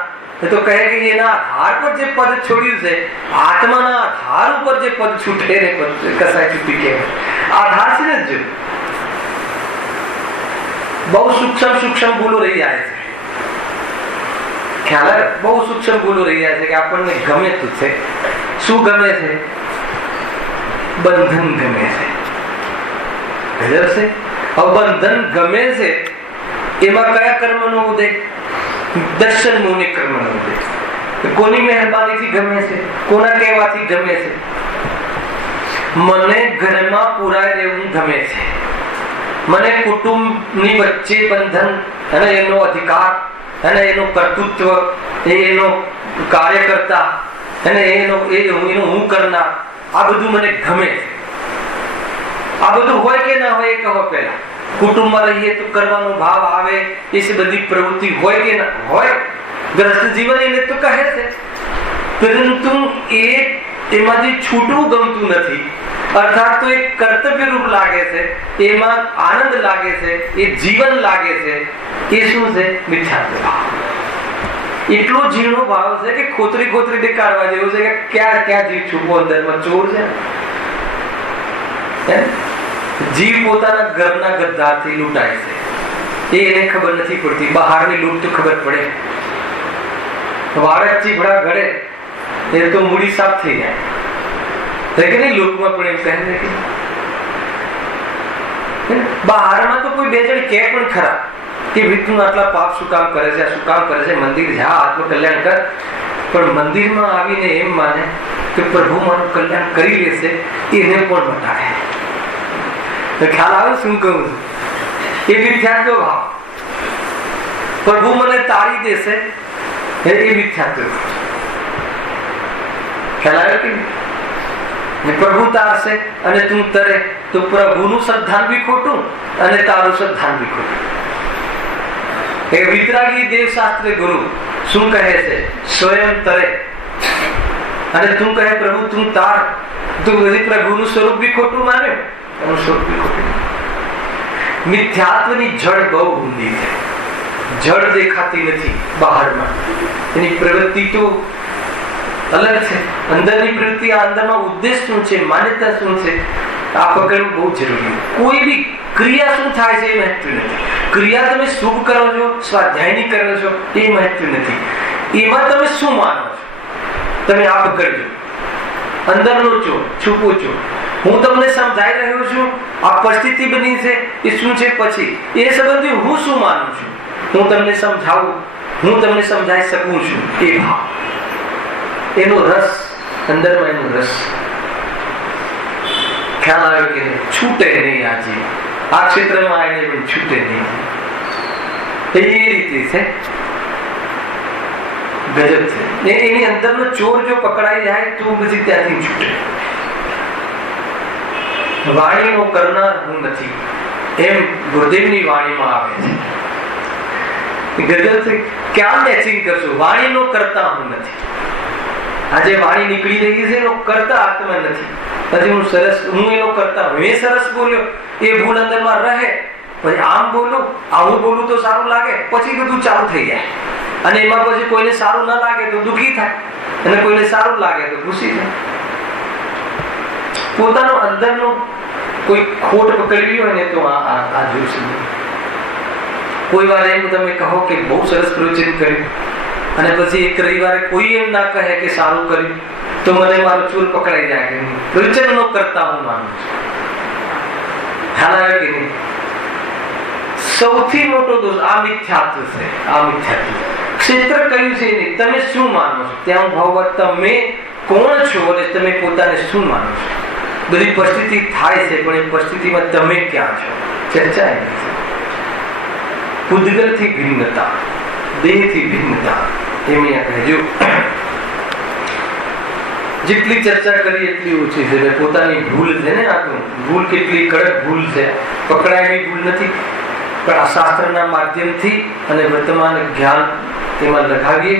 તો કહે કે એના આધાર પર જે પદ છોડ્યું છે, આત્માના આધાર ઉપર જે પદ છૂટે ને કસાય છૂટી કે આધાર છે ને. જો બહુ સૂક્ષ્મ ભૂલો રહી જાય છે. ખ્યાલ? બહુ સૂક્ષ્મ ભૂલો રહી જાય છે કે આપણને ગમે તું છે. શું ગમે છે? બંધન ગમે છે. બંધન ગમે છે એમાં કયા કર્મનો ઉદય? દર્શન મોહને કર્મનો ઉદય. કોની મહેરબાનીથી ગમે છે? કોના કહેવાથી ગમે છે? મને ઘરમાં પુરાય રહેવું ગમે છે. મને કુટુંબની વચ્ચે બંધન અને એનો અધિકાર અને એનું કર્તૃત્વ, એનો કાર્યકર્તા અને એનું હું કરનાર, આ બધું મને ગમે છે. આ બધું હોય કે ના હોય એ કહો પહેલા. કુટુંબમાં રહીએ તો કરવાનો ભાવ આવે, એ બધી પ્રવૃત્તિ હોય કે ના હોય? ગ્રસ્ત જીવન એને તો કહે છે, પરંતુ એમાંથી છૂટવું ગમતું નથી. અર્થાત તો એક કર્તવ્ય રૂપ લાગે છે, એમાં આનંદ લાગે છે, એ જીવન લાગે છે. એ શું છે? મિથ્યાત્વ ભાવ. એટલો ઝીણો ભાવ છે કે ખોતરી કાઢવા જેવું છે કે ક્યાં જીવ છૂપો અંદરમાં ચોર છે. જીવ પોતાના ઘરના ગદ્દારથી લૂંટાય છે, એને ખબર નથી પડતી. બહારની લૂંટ તો ખબર પડે. વાળક ચીભડા ઘડે એ તો મૂડી સાફ થઈ જાય. લોકમાં પણ એમ કહે છે કે બહારમાં તો કોઈ બે જણ કે પણ ખરા કે ભાઈ તું આટલા પાપ શું કામ કરે છે, શું કામ કરે છે? મંદિર જા, આત્મકલ્યાણ કર. પણ મંદિરમાં આવીને એમ માને કે પ્રભુ મારું કલ્યાણ કરી લેશે, એને પણ બતાડે. ખ્યાલ આવે શું કહું છું? એ મિથ્યાત્વ ભાવ. પ્રભુ મને તારી દેશે, એ મિથ્યાત્વ. ખ્યાલ આવે કે પ્રભુ તારશે અને તું તરે તો પ્રભુનું શ્રદ્ધાન બી ખોટું અને તારું શ્રદ્ધાન બી ખોટું. એ વિતરાગી દેવશાસ્ત્ર ગુરુ શું કહે છે? સ્વયં તરે અને તું કહે પ્રભુ તું તાર. તું બધી પ્રભુનું સ્વરૂપ બી ખોટું માન્યું, એનું સ્વરૂપ બી ખોટું. મિથ્યાત્વની જડ બહુ ઊંડી છે. જડ દેખાતી નથી બહારમાં, એની પ્રવૃત્તિ તો અલગ છે. અંદરની પ્રવૃત્તિ, આ અંદરમાં ઉદ્દેશ શું છે, માન્યતા શું છે, આ પકડવું બહુ જરૂરી. કોઈ બી ક્રિયા શું થાય છે એ મહત્વ નથી. ક્રિયા તમે શુભ કરો છો, સ્વાધ્યાયની કરો છો, એ મહત્વ નથી. એમાં તમે શું માનો છો? તમે આ પકડજો. અંદરનો છો, છુપો છો. હું તમને સમજાઈ રહ્યો છું, આ પરિસ્થિતિ બની છે એ શું છે, પછી એ સંબંધી હું શું માનું છું, હું તમને સમજાવું, હું તમને સમજાઈ શકું છું. એ ભાવ, એનો રસ, અંદરમાં એનો રસ. ખ્યાલ આવ્યો કે છૂટે નહીં. આજે આ ક્ષેત્રમાં આવીને પણ છૂટે નહીં. એ રીતે છે. ગજબ છે. એની અંદરનો ચોર જો પકડાઈ જાય તો પછી ત્યાંથી છૂટે. વાણીનો કરનાર હું નથી, એમ ગુરુદેવની વાણીમાં આવે છે. ગઝલ ક્યાં મેચિંગ કરશું? વાણીનો કરતા હું નથી. આજે વાણી નીકળી રહી છે એનો કરતા આત્મા નથી. પછી હું એનો કરતા, મેં સરસ બોલ્યો એ ભૂલ અંદરમાં રહે, પછી આમ બોલું આવું બોલું તો સારું લાગે, પછી બધું ચાલુ થઈ જાય. અને એમાં પછી કોઈને સારું ના લાગે તો દુઃખી થાય, અને કોઈને સારું લાગે તો ખુશી થાય. પોતાનો અંદરનો કોઈ ખોટ પકડવી હોય ને તો આ જોઈશે. કોઈ વાર એમ તમે કહો કે બહુ સરસ પ્રવચન કર્યું, અને પછી એક રવિવારે કોઈ એમ ના કહે કે સારું કર્યું, તો મને મારો ચૂલ પકડાઈ જાય કે પ્રવચનનો કરતા હું માનું છું. ખ્યાલ આવ્યો કે નહીં? સૌથી મોટો દોષ આ મિથ્યાત્વ છે. આ મિથ્યાત્વ ક્ષેત્ર કયું છે નહીં, તમે શું માનો છો ત્યાં ભાવ, તમે કોણ છો અને તમે પોતાને શું માનો છો. બધી પરિસ્થિતિ થાય છે, પણ એ પરિસ્થિતિમાં તમે ક્યાં છો ચર્ચા એ છે. પૂદગલથી ભિન્નતા, દેહથી ભિન્નતા, એમ કહેજો. જેટલી ચર્ચા કરી એટલી ઓછી છે. પોતાની ભૂલ છે ને, આ ભૂલ કેટલી કડક ભૂલ છે, પકડાયેલી ભૂલ નથી, પણ આ શાસ્ત્રના માધ્યમથી અને વર્તમાન જ્ઞાન તેમાં લગાવીએ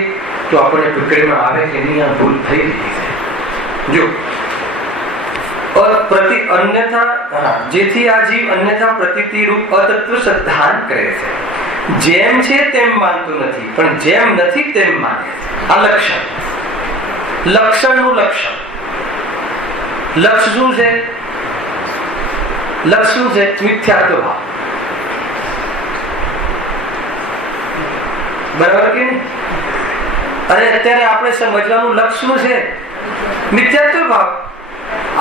તો આપણે પકડીમાં આવે કે નહીં આ ભૂલ થઈ રહી છે. જો પ્રતિ અન્યથા, જેથી આ જીવ અન્યથા પ્રતીતિ રૂપ અતત્વ સિદ્ધાંત કરે છે. જેમ છે તેમ માનતું નથી, પણ જેમ નથી તેમ માને છે. આ લક્ષણ, લક્ષણનું લક્ષણ. લક્ષ શું છે? લક્ષ શું છે? મિથ્યાત્વ ભાવ. બરાબર કે નહીં? અને અત્યારે આપણે સમજવાનું લક્ષ શું છે? મિથ્યાત્વ ભાવ.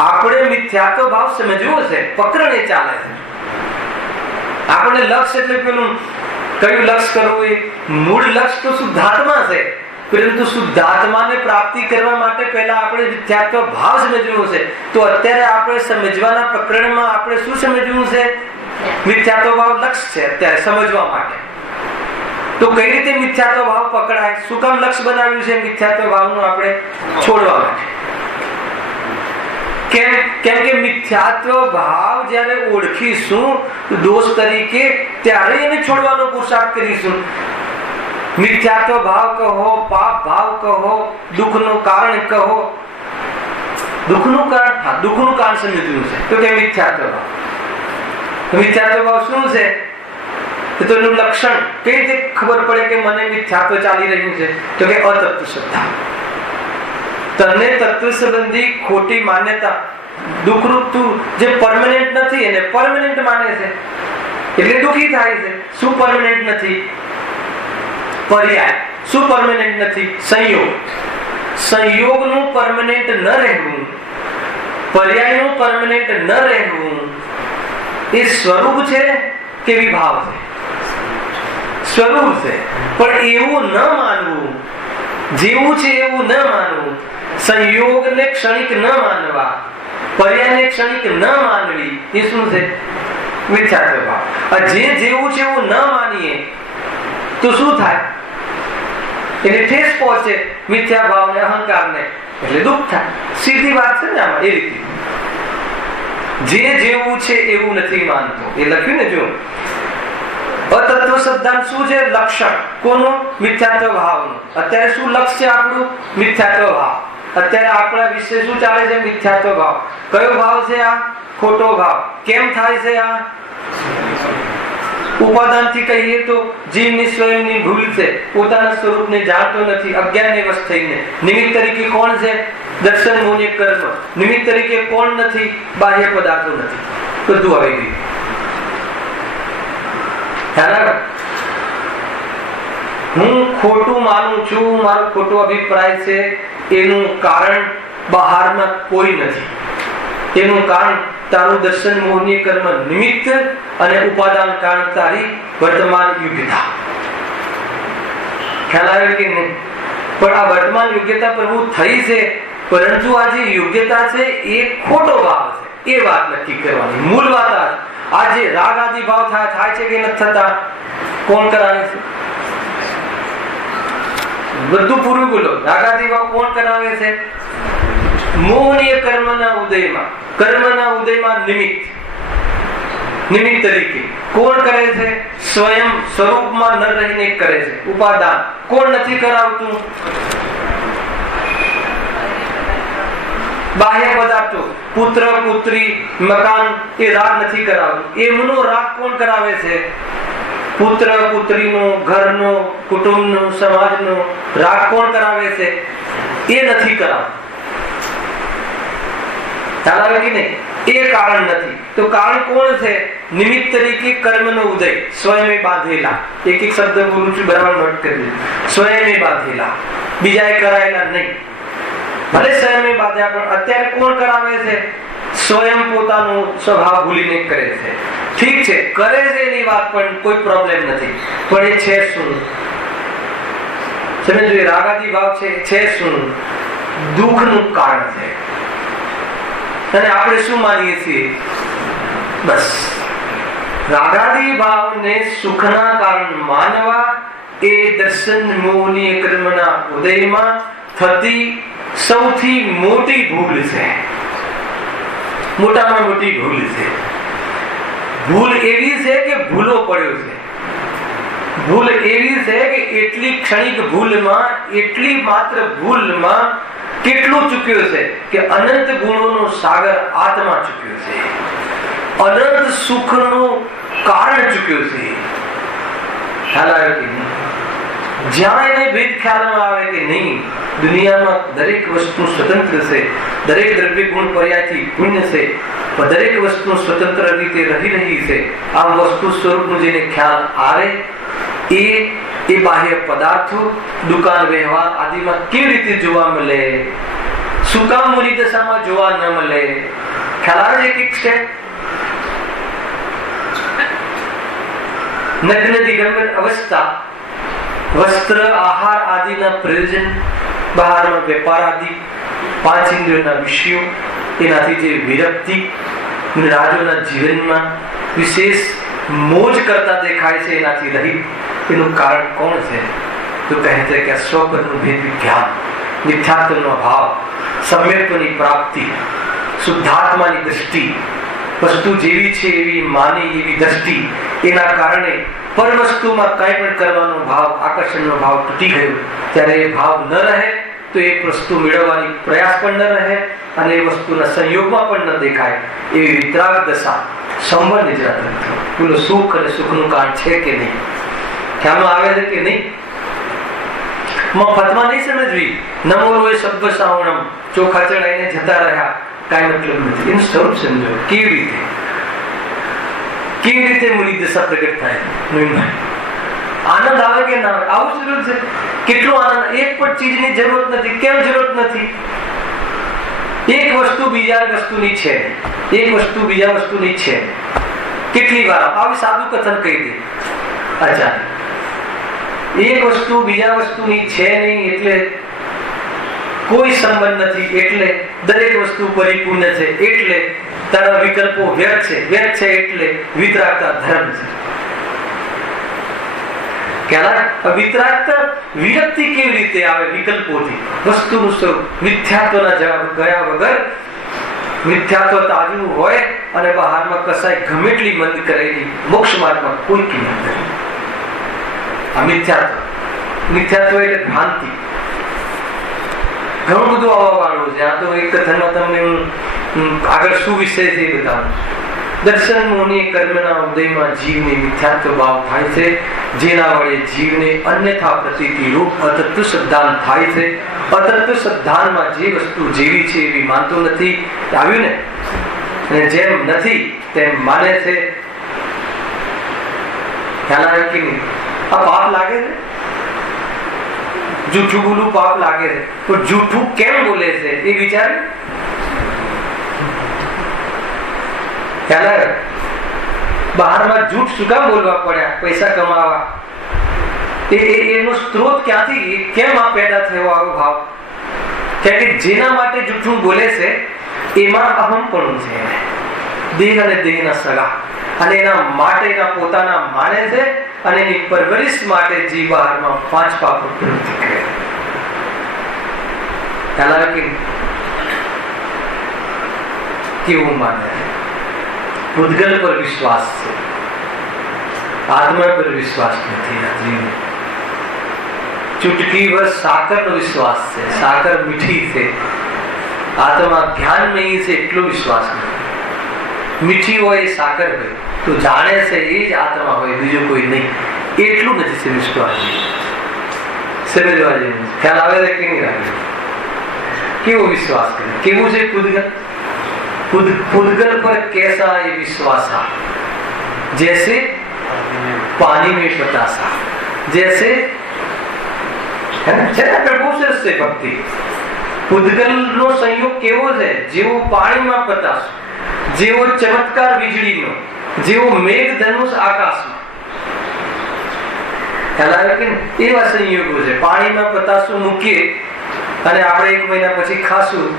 આપણે મિથ્યાત્વ ભાવ સમજવો છે, પકડને ચાલે છે. આપણે લક્ષ એટલે પેલું કયું લક્ષ કરવું, એ મૂળ લક્ષ તો શુદ્ધાત્મા છે, પરંતુ શુદ્ધાત્માને પ્રાપ્તિ કરવા માટે પહેલા આપણે મિથ્યાત્વ ભાવ સમજવો છે. તો અત્યારે આપણે સમજવાના પ્રકરણમાં આપણે શું સમજવું છે? મિથ્યાત્વ ભાવ લક્ષ છે અત્યારે સમજવા માટે. તો કઈ રીતે મિથ્યાત્વ ભાવ પકડાય? શું કામ લક્ષ બનાવ્યું છે મિથ્યાત્વ ભાવનું આપણે છોડવા માટે? કેમ કે મિથ્યાત્વ ભાવ જ્યારે ઓળખીશું દોષ તરીકે, ત્યારે એને છોડવાનો પુરુષાર્થ કરીશું. મિથ્યાત્વ ભાવ કહો, પાપ ભાવ કહો, દુઃખનું કારણ કહો. દુઃખનું કારણ, હા, દુઃખનું કારણ સમજવું છે તો કે મિથ્યાત્વ ભાવ. મિથ્યાત્વ ભાવ શું છે? તો એનું લક્ષણ કઈ રીતે ખબર પડે કે મને મિથ્યાત્વ ચાલી રહ્યું છે? તો કે અતત્વ શ્રદ્ધા. તને તત્વ સંબંધી ખોટી માન્યતા, દુઃખરૂપ તું જે પરમેનન્ટ નથી એને પરમેનન્ટ માને છે એટલે દુઃખી થાય છે. શું પરમેનન્ટ નથી? પર્યાય. શું પરમેનન્ટ નથી? સંયોગ. સંયોગનું પરમેનન્ટ ન રહેવું, પર્યાયનું પરમેનન્ટ ન રહેવું, એ સ્વરૂપ છે કે વિભાવ છે? સ્વરૂપ છે. પણ એવું ન માનવું, જેવું છે એવું ન માનવું, સંયોગને ક્ષણિક ન માનવા, પર્યાયને ક્ષણિક ન માનવી, એ શું છે? મિથ્યાત્વ ભાવ. જે જેવું છે એવું ન માનીએ તો શું થાય? એને ઠેસ પહોંચે મિથ્યા ભાવને, અહંકારને, એટલે દુઃખ થાય. સીધી વાત છે ને આમાં. એ રીતે જે જેવું છે એવું નથી માનતો, એ લખ્યું ને. જો અતત્વ સિદ્ધાંત શું છે? લક્ષણ કોનું? મિથ્યાત્વ ભાવનું. અત્યારે શું લક્ષ છે આપણું? મિથ્યાત્વ ભાવ. અત્યારે આપણા વિશે શું ચાલે છે? મિથ્યાત્વ ભાવ. કયો ભાવ છે આ? ખોટો ભાવ. કેમ થાય છે આ? ઉપાદાનથી કહીએ તો જીવની સ્વયંની ભૂલ છે, પોતાના સ્વરૂપને જાણતો નથી, અજ્ઞાનને વશ થઈને. નિમિત્ત તરીકે કોણ છે? દર્શન, મોહને કર્મ. નિમિત્ત તરીકે કોણ નથી? બાહ્ય પદાર્થો નથી. બધું આવી ગયું. હું ખોટું માનું છું, મારો ખોટો અભિપ્રાય છે, એનું કારણ બહારમાં કોઈ નથી. એનું કારણ તારું દર્શન, મોહની કર્મ નિમિત્ત, અને ઉપાદાન કારણ તારી વર્તમાન યોગ્યતા. ખ્યાલ આવ્યો કે નહીં? પણ આ વર્તમાન યોગ્યતા પ્રભુ થઈ છે, પરંતુ આ જે યોગ્યતા છે એ ખોટો ભાવ છે. એ વાત નક્કી કરવાની મૂળ વાત. આ જે રાગ આદિ ભાવ થાય છે કે નથી થતા? કોણ કરાવે છે? બધું પૂરું બોલો. રાગ આદિ ભાવ કોણ કરાવે છે? મોહનીય કર્મના ઉદયમાં નિમિત્ત તરીકે કોણ કરે છે? સ્વયં સ્વરૂપમાં ન રહીને કરે છે. ઉપાદાન કોણ નથી કરાવતું? બાહ્ય પદાર્થો, પુત્ર પુત્રી, મકાન, એ રાગ નથી કરાવતું. એમનો રાગ કોણ કરાવે છે? પુત્ર પુત્રીનો, ઘરનો, કુટુંબનો, સમાજનો રાગ કોણ કરાવે છે? એ નથી કરાવતું. ખ્યાલ આવે કે નહીં? એ કારણ નથી. તો કારણ કોણ છે? નિમિત્ત તરીકે કર્મનો ઉદય, સ્વયં બાંધેલા. એક એક શબ્દ બોલું છું, બરાબર નોટ કરી. સ્વયં બાંધેલા, બીજાએ કરાયેલા નહીં. ભલે સ્વયં બાંધ્યા, પણ અત્યારે કોણ કરાવે છે? સ્વયં પોતાનો સ્વભાવ ભૂલીને કરે છે. ઠીક છે, કરે છે એની વાત પણ કોઈ પ્રોબ્લેમ નથી. પણ એ છે શું? સમજો, એ રાગાદી ભાવ છે શું? દુઃખનું કારણ છે. અને આપણે શું માનીએ છીએ? બસ રાગાદી ભાવને સુખના કારણ માનવા એ દર્શન મોહની કર્મના ઉદયમાં થતી સૌથી મોટી ભૂલ છે. મોટામાં મોટી ભૂલ છે. ભૂલ એવી છે કે ભૂલો પડ્યો છે. ભૂલ એવી છે કે એટલી ક્ષણિક ભૂલમાં, એટલી માત્ર ભૂલમાં કેટલું ચૂક્યો છે કે અનંત ગુણોનો સાગર આત્મા ચૂક્યો છે. અનંત સુખનું કારણ ચૂક્યો છે. ખ્યાલ આવે કે નહીં? જ્યાં એને ભેદ ખ્યાલમાં આવે કે નહીં, દુનિયામાં દરેક વસ્તુ સ્વતંત્ર છે, દરેક દ્રવ્ય ગુણ પર્યાયથી પુણ્ય છે, દરેક વસ્તુ સ્વતંત્ર રીતે રહી છે. આ વસ્તુ સ્વરૂપનું જેને ખ્યાલ આવે એ બાહ્ય પદાર્થો, દુકાન વ્યવહાર આદિમાં કેવી રીતે જોવા મળે? શું કામ મૂલી દશામાં જોવા ન મળે? ખ્યાલ આવે? એક સ્ટેપ. નગ્ન દિગંબર અવસ્થા, વસ્ત્ર, આહાર આદિના પ્રયોજન, બહારમાં વેપાર આદિ, પાંચ ઇન્દ્રિયોના વિષયો, એનાથી જે વિરક્તિ રાજોના જીવનમાં વિશેષ મોજ કરતા દેખાય છે, એનાથી રહી. એનું કારણ કોણ છે? તો કહે છે કે સ્વપદનું ભેદ વિજ્ઞાન, મિથ્યાત્વનો ભાવ, સમ્યક્ત્વની પ્રાપ્તિ, શુદ્ધાત્માની દ્રષ્ટિ, વસ્તુ જેવી છે એવી માની એવી દ્રષ્ટિ, એના કારણે પર વસ્તુમાં કંઈ પણ કરવાનો ભાવ, આકર્ષણનો ભાવ તૂટી ગયો. ત્યારે એ ભાવ ન રહે તો એ વસ્તુ મેળવવાની પ્રયાસ પણ ન રહે અને એ વસ્તુના સંયોગમાં પણ ન દેખાય. એવી વિતરાગ દશા સંવર નિજરાત. બોલો, સુખ અને સુખનું કારણ છે કે નહીં? ખ્યાલમાં આવે છે કે નહીં? મફતમાં નહીં સમજવી. નમોરો એ શબ્દ શ્રાવણમ, ચોખા ચડાઈને જતા રહ્યા, કાંઈ મતલબ નથી. એનું સ્વરૂપ સમજો. કેવી રીતે મૂલી દશા પ્રગટ થાય? આનંદ આવે કે ના આવે? આવું જરૂર છે. કેટલો આનંદ! એક પણ ચીજની જરૂરત નથી. કેમ જરૂરત નથી? એક વસ્તુ બીજા વસ્તુની છે, એક વસ્તુ બીજા વસ્તુની છે. કેટલી વાર આવી સાદું કથન કહી દે. અચ્છા, એક વસ્તુ બીજા વસ્તુની છે નહીં એટલે કોઈ સંબંધ નથી, એટલે દરેક વસ્તુ પરિપૂર્ણ છે, એટલે તારા વિકલ્પો વ્યર્થ છે એટલે વિતરાગતા ધર્મ છે. વિતરાગતા વિરક્તિ કેવી રીતે આવે? વિકલ્પોથી. વસ્તુનું સ્વરૂપ મિથ્યાત્વના જવાબ ગયા વગર, મિથ્યાત્વ તાજું હોય અને બહારમાં કસાય ગમે એટલી મંદ કરેલી મોક્ષ માર્ગમાં કોઈ કિંમત નથી. આ મિથ્યાત્વ એટલે ભ્રાંતિ. ઘણું બધું આવવા વાળું છે. આ તો એક કથનમાં તમને હું આગળ શું વિષય છે એ બતાવું. દર્શન મોહની કર્મના ઉદયમાં જીવને મિથ્યાત્વ ભાવ થાય છે, જેના વડે જીવને અન્યથા પ્રતીતિ રૂપ અતત્વ શ્રદ્ધાન થાય છે. અતત્વ શ્રદ્ધાનમાં જે વસ્તુ જેવી છે એવી માનતો નથી. આવ્યું ને? અને જેમ નથી તેમ માને છે. ખ્યાલ આવે કે નહીં? આ પાપ લાગે છે. જૂઠું બોલું પાપ લાગે છે, પણ જૂઠું કેમ બોલે છે એ વિચાર. બહારમાં જૂઠ શું કામ બોલવા પડ્યા? પૈસા કમાવા. એનો સ્ત્રોત ક્યાંથી, કેમ આ પેદા થયો આવો ભાવ? કારણ કે જેના માટે જૂઠું બોલે છે એમાં અહમપણું છે. દેહ અને દેહના સગા, અને એના માટે એના પોતાના માને છે, અને એની પરવરિશ માટે જે બહારમાં પાંચ પાપ પ્રવૃત્તિ કરે. કેવું માને છે? પૂતગલ પર વિશ્વાસ છે, આત્મા પર વિશ્વાસ નથી. આ જીવને ચુટકી ભર સાકરનો વિશ્વાસ છે, સાકર મીઠી છે, આત્મા જ્ઞાન નહીં છે એટલો વિશ્વાસ નથી. મીઠી હોય એ સાકર હોય તો જાણે છે એ જ આત્મા હોય, બીજું કોઈ નહીં, એટલું નથી સમજવા જેવું. ખ્યાલ આવે છે કે નહીં આવે? કેવો વિશ્વાસ કરે? કેવું છે પૂતગલ? पूतगल पर कैसा ये विश्वास है? जैसे पानी में पतासा, जैसे भक्ति. પૂતગલ નો સંયોગ કેવો છે? જેવો પાણીમાં પતાસો, જેવો ચમત્કાર વીજળીનો, જેવો મેઘ ધનુષ આકાશમાં. ખ્યાલ આવે કે એવા સંયોગો છે. પાણીમાં પતાસો મૂકીએ અને આપણે 1 મહિના પછી ખાશું.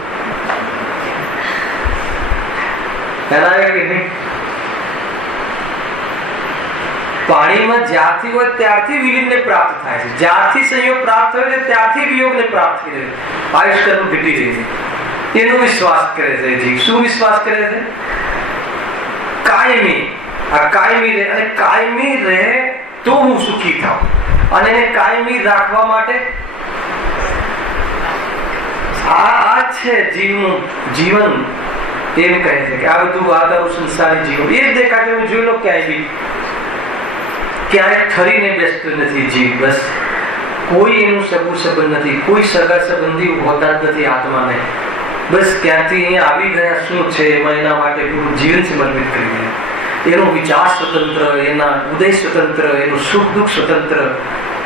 પાણીમાં જ્યારથી હોય ત્યારથી વિલીનને પ્રાપ્ત થાય છે, જ્યારથી સંયોગ પ્રાપ્ત હોય છે ત્યારથી વિયોગને પ્રાપ્ત કરે છે, આયુષ્ય ઘટી રહી છે. એનો વિશ્વાસ કરે છે જીવ. શું વિશ્વાસ કરે છે? કાયમી. આ કાયમી રહે, અને કાયમી રહે તો હું સુખી થાઉં, અને એને કાયમી રાખવા માટે આ છે જીવનું જીવન. એમ કહે છે કે આ બધું આધારું સંસારી જીવન એ જ દેખાય. હું જોઈ લો ક્યાંય બી ક્યાંય ઠરીને બેસતું નથી જીવ. બસ કોઈ એનું સગું સંબંધ નથી, કોઈ સગા સંબંધી હોતા જ નથી આત્માને. બસ ક્યાંથી અહીંયા આવી ગયા શું છે એમાં એના માટે પૂરું જીવન સમર્પિત કરી દે. એનો વિચાર સ્વતંત્ર, એના ઉદય સ્વતંત્ર, એનું સુખ દુઃખ સ્વતંત્ર.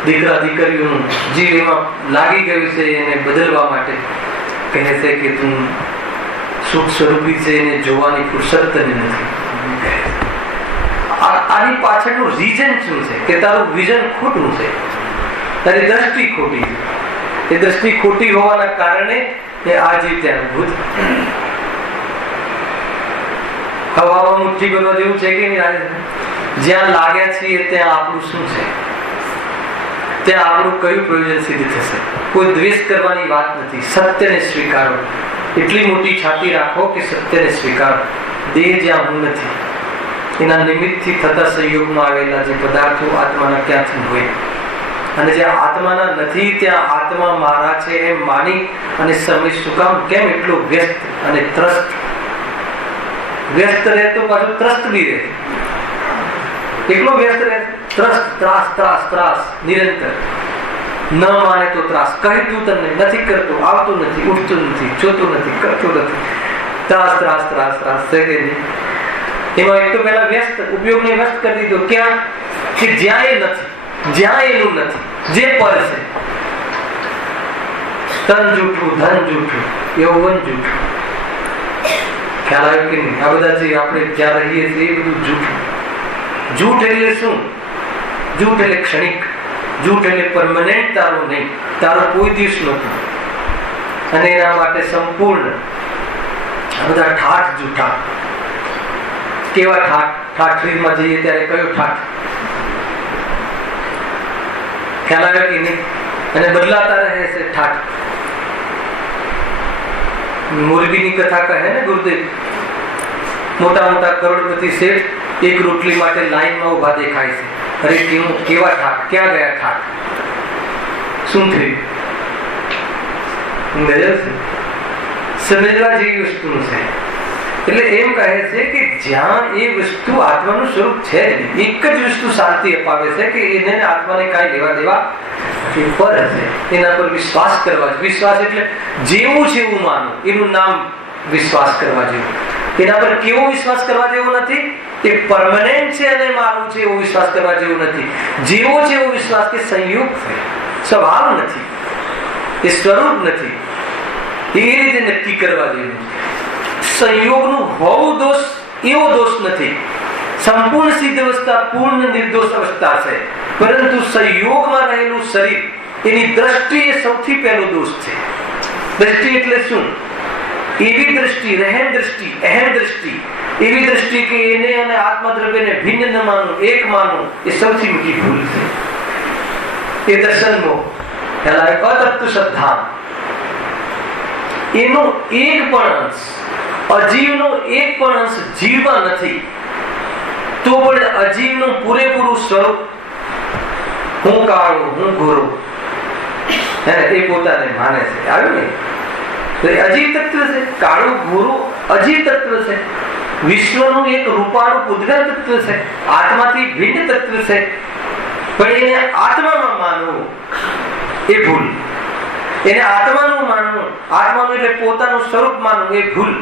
દીકરા દીકરીઓનું જીવ એમાં લાગી ગયું છે એને બદલવા માટે. કહે છે કે તું સુખ સ્વરૂપી છે, એને જોવાની ફુરસત તને નથી. આની પાછળનું રીઝન શું છે? કે તારું વિઝન ખોટું છે, તારી દ્રષ્ટિ ખોટી છે. એ દ્રષ્ટિ ખોટી હોવાના કારણે એ આ જીવ ત્યાં ભૂત. હવામાં મુઠ્ઠી ભરવા જેવું છે કે નહીં? જ્યાં લાગ્યા છીએ ત્યાં આપણું શું છે? ત્યાં આપણું કયું પ્રયોજન સિદ્ધ થશે? કોઈ દ્વેષ કરવાની વાત નથી. સત્યને સ્વીકારો. એટલી મોટી છાતી રાખો કે સત્યને સ્વીકારો. દેહ જ્યાં હું નથી, એના નિમિત્તથી થતા સંયોગમાં આવેલા જે પદાર્થો આત્માના ક્યાંથી હોય, અને જ્યાં આત્માના નથી ત્યાં આત્મા મારા છે એમ માની અને સમય શું કામ કેમ એટલો વ્યસ્ત અને ત્રસ્ત? વ્યસ્ત રહે તો પાછું ત્રસ્ત બી રહે. એટલો વ્યસ્ત રહે, ત્રસ્ત, ત્રાસ, ત્રાસ, ત્રાસ નિરંતર. ન માને તો ત્રાસ. કહી દઉં તમને, નથી કરતો, આવતું નથી, ઉઠતું નથી, જોતું નથી, કરતું નથી. ત્રાસ, ત્રાસ, ત્રાસ, ત્રાસ છે કે નહીં? એમાં એક તો પહેલા વ્યસ્ત, ઉપયોગને વ્યસ્ત કરી દીધો. ક્યાં? કે જ્યાં એ નથી, જ્યાં એનું નથી, જે પર છે. તન જૂઠું, ધન જૂઠું, યૌવન જૂઠું. ખ્યાલ આવ્યો કે નહીં? આ બધા જે આપણે જ્યાં રહીએ છીએ એ બધું જૂઠું. જૂઠ એટલે શું? જૂઠ એટલે ક્ષણિક. જૂઠ એટલે પરમનન્ટ તારું નહીં, તારો કોઈ દિવસ નહોતું. અને એના માટે સંપૂર્ણ આ બધા ઠાઠ જૂઠા. કેવા ઠાઠ? ઠાઠરીમાં જઈએ ત્યારે કયો ઠાઠ? ખ્યાલ આવ્યો કે નહીં? અને બદલાતા રહે છે ઠાઠ. મોરબીની કથા કહે ને ગુરુદેવ, મોટા મોટા કરોડપતિ શેઠ એક રોટલી માટે લાઈનમાં ઉભા દેખાય છે. અરે કેવા ઠાઠ? ક્યાં ગયા ઠાઠ? શું થયું? સમજવા જેવી વસ્તુનું છે. એટલે એમ કહે છે કે જ્યાં એ વસ્તુ આત્માનું સ્વરૂપ છે, એક જ વસ્તુ શાંતિ અપાવે છે કે એને આત્માને કાંઈ લેવા દેવા પર હશે. એના પર વિશ્વાસ કરવા. વિશ્વાસ એટલે જેવું છે એવું માનું, એનું નામ વિશ્વાસ કરવા જેવું. એના પર કેવો વિશ્વાસ કરવા જેવો નથી? એ પરમનન્ટ છે અને મારું છે એવો વિશ્વાસ કરવા જેવું નથી. જેવો છે એવો વિશ્વાસ કે સંયુગ છે, સ્વભાવ નથી, એ સ્વરૂપ નથી, એ રીતે નક્કી કરવા જેવું. સંયોગનું હોવું દોષ એવો દોષ નથી. સંપૂર્ણ સિદ્ધ અવસ્થા પૂર્ણ નિર્દોષ અવસ્થા છે. પરંતુ સંયોગમાં રહેલું શરીર, એની દ્રષ્ટિ એ સૌથી પહેલો દોષ છે. દ્રષ્ટિ એટલે શું? એવી દ્રષ્ટિ, રહેમ દ્રષ્ટિ, અહેમ દ્રષ્ટિ, એવી દ્રષ્ટિ કે એને અને આત્મા દ્રવ્યને ભિન્ન ન માનવું, એક માનવું, એ સૌથી મોટી ભૂલ છે. એ દર્શનનો અતૃપ્ત શ્રદ્ધા, એનો એક પણ અંશ અજીવનો એક પણ અંશ જીવમાં નથી, તો પણ અજીવનું પૂરેપૂરું સ્વરૂપ હું કાળો હું ગોરો એ પોતાને માને છે. આવ્યું ને? તો એ અજીવ તત્વ છે. કાળું ગોરું અજીવ તત્વ છે. વિશ્વનું એક રૂપાળું ઉદ્ગત તત્વ છે, આત્માથી ભિન્ન તત્વ છે. પણ એને આત્મામાં માનવું એ ભૂલ. એને આત્માનું માનવું, આત્માનું એટલે પોતાનું સ્વરૂપ માનવું એ ભૂલ.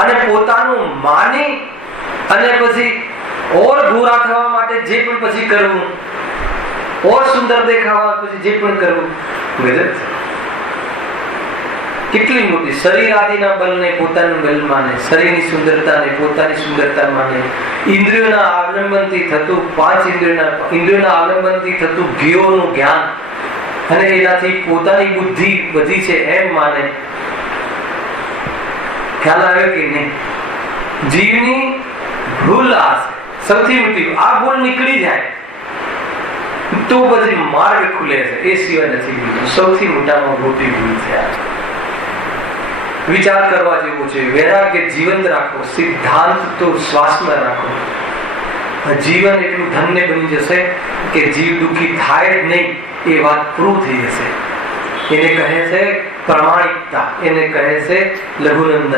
અને પોતાનું માની અને પછી ઓર ગોરા થવા માટે જે પણ પછી કરવું, ઓર સુંદર દેખાવા પછી જે પણ કરવું, ગજબ છે. કેટલી મોટી શરીર આદિના બલને પોતાનું બલ માને, શરીરની સુંદરતાને પોતાની સુંદરતા માને, ઇન્દ્રિયોના આવલંબનથી થતું પાંચ ઇન્દ્રિયોના આવલંબનથી થતું જ્ઞેયોનું જ્ઞાન અને એનાથી પોતાની બુદ્ધિ વધી છે એમ માને. ખ્યાલ આવ્યો કે નહીં? જીવની ભૂલ આ છે સૌથી મોટી. આ ભૂલ નીકળી જાય તો પછી માર્ગ ખુલે છે, એ સિવાય નથી બીજું. સૌથી મોટામાં મોટી ભૂલ છે આ. વિચાર કરવા જેવું છે. વૈરાગ્ય જીવંત રાખો, સિદ્ધાંત તો શ્વાસમાં રાખો. જીવન એટલું ધન્ય બની જશે કે જીવ દુઃખી થાય જ નહીં એ વાત પ્રૂવ થઈ જશે. એને કહે છે પ્રમાણિકતા, એને કહે છે લઘુનંદન.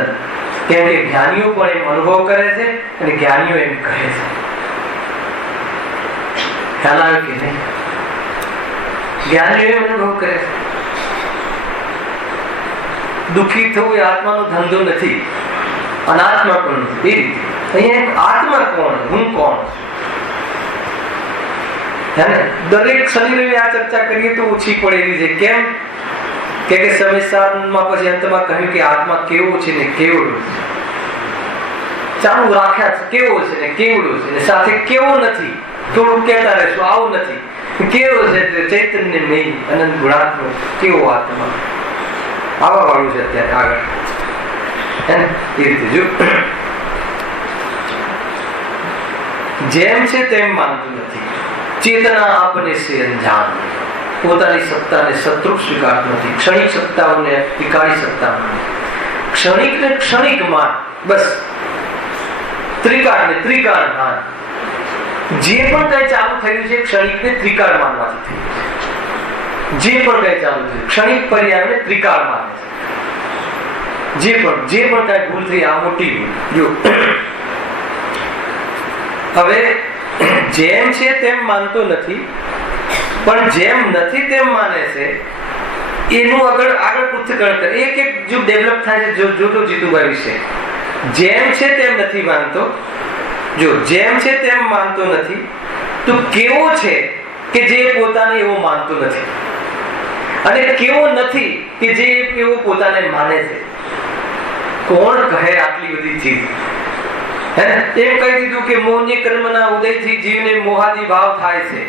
કેમ કે જ્ઞાનીઓ પણ એમ અનુભવ કરે છે અને જ્ઞાનીઓ એમ કહે છે. ખ્યાલ આવે કે નહીં? જ્ઞાનીઓ એમ અનુભવ કરે છે. દુઃખી થવું એ આત્માનો ધંધો નથી, અનાત્મા પણ નથી. એ રીતે અહીંયા આત્મા કોણ, હું કોણ? દરેક શનિ આ ચર્ચા કરીએ તો ઓછી પડેલી છે. કેમ કે સમયસારમાં પછી અંતમાં કહ્યું કે આત્મા કેવો છે ને કેવડો છે. ચાલુ રાખ્યા છે કેવો છે ને કેવડો છે, ને સાથે કેવો નથી. થોડું કહેતા રહેશું આવું નથી. કેવો છે ચૈતન્ય નહીં, અનંત ગુણાત્મક કેવો આત્મા, આવા વાળું છે અત્યારે આગળ. હે ને? એ રીતે જો જેમ છે તેમ માનતું નથી. ચેતના આપને સે અંજાન, પોતાની સત્તાને શત્રુ સ્વીકારતો નથી. ક્ષણિક સત્તાઓને ટીકાળી સત્તા માને. ક્ષણિક ને ક્ષણિક માન, બસ. ત્રિકાળ ને ત્રિકાળ માન. જે પણ કઈ ચાલુ થયું છે ક્ષણિક ને ત્રિકાળ માનવાથી થયું છે. જે પણ કઈ ચાલુ થયું ક્ષણિક પર્યાય ને ત્રિકાળ માને છે. જે પણ કઈ ભૂલ થઈ આ મોટી ભૂલ. જો હવે જેમ છે તેમ માનતો નથી, પણ જેમ નથી તેમ માને છે. એનું આગળ પૃથ્થકરણ કરે. એક જો ડેવલપ થાય છે. જો જીતુભાઈ વિશે જેમ છે તેમ નથી માનતો. જો જેમ છે તેમ માનતો નથી તો કેવો છે કે જે પોતાને એવો માનતો નથી, અને કેવો નથી કે જે એવો પોતાને માને છે. કોણ કહે આટલી બધી ચીજ? એમ કહી દીધું કે મોહનીય કર્મના ઉદયથી જીવને મોહાદી ભાવ થાય છે.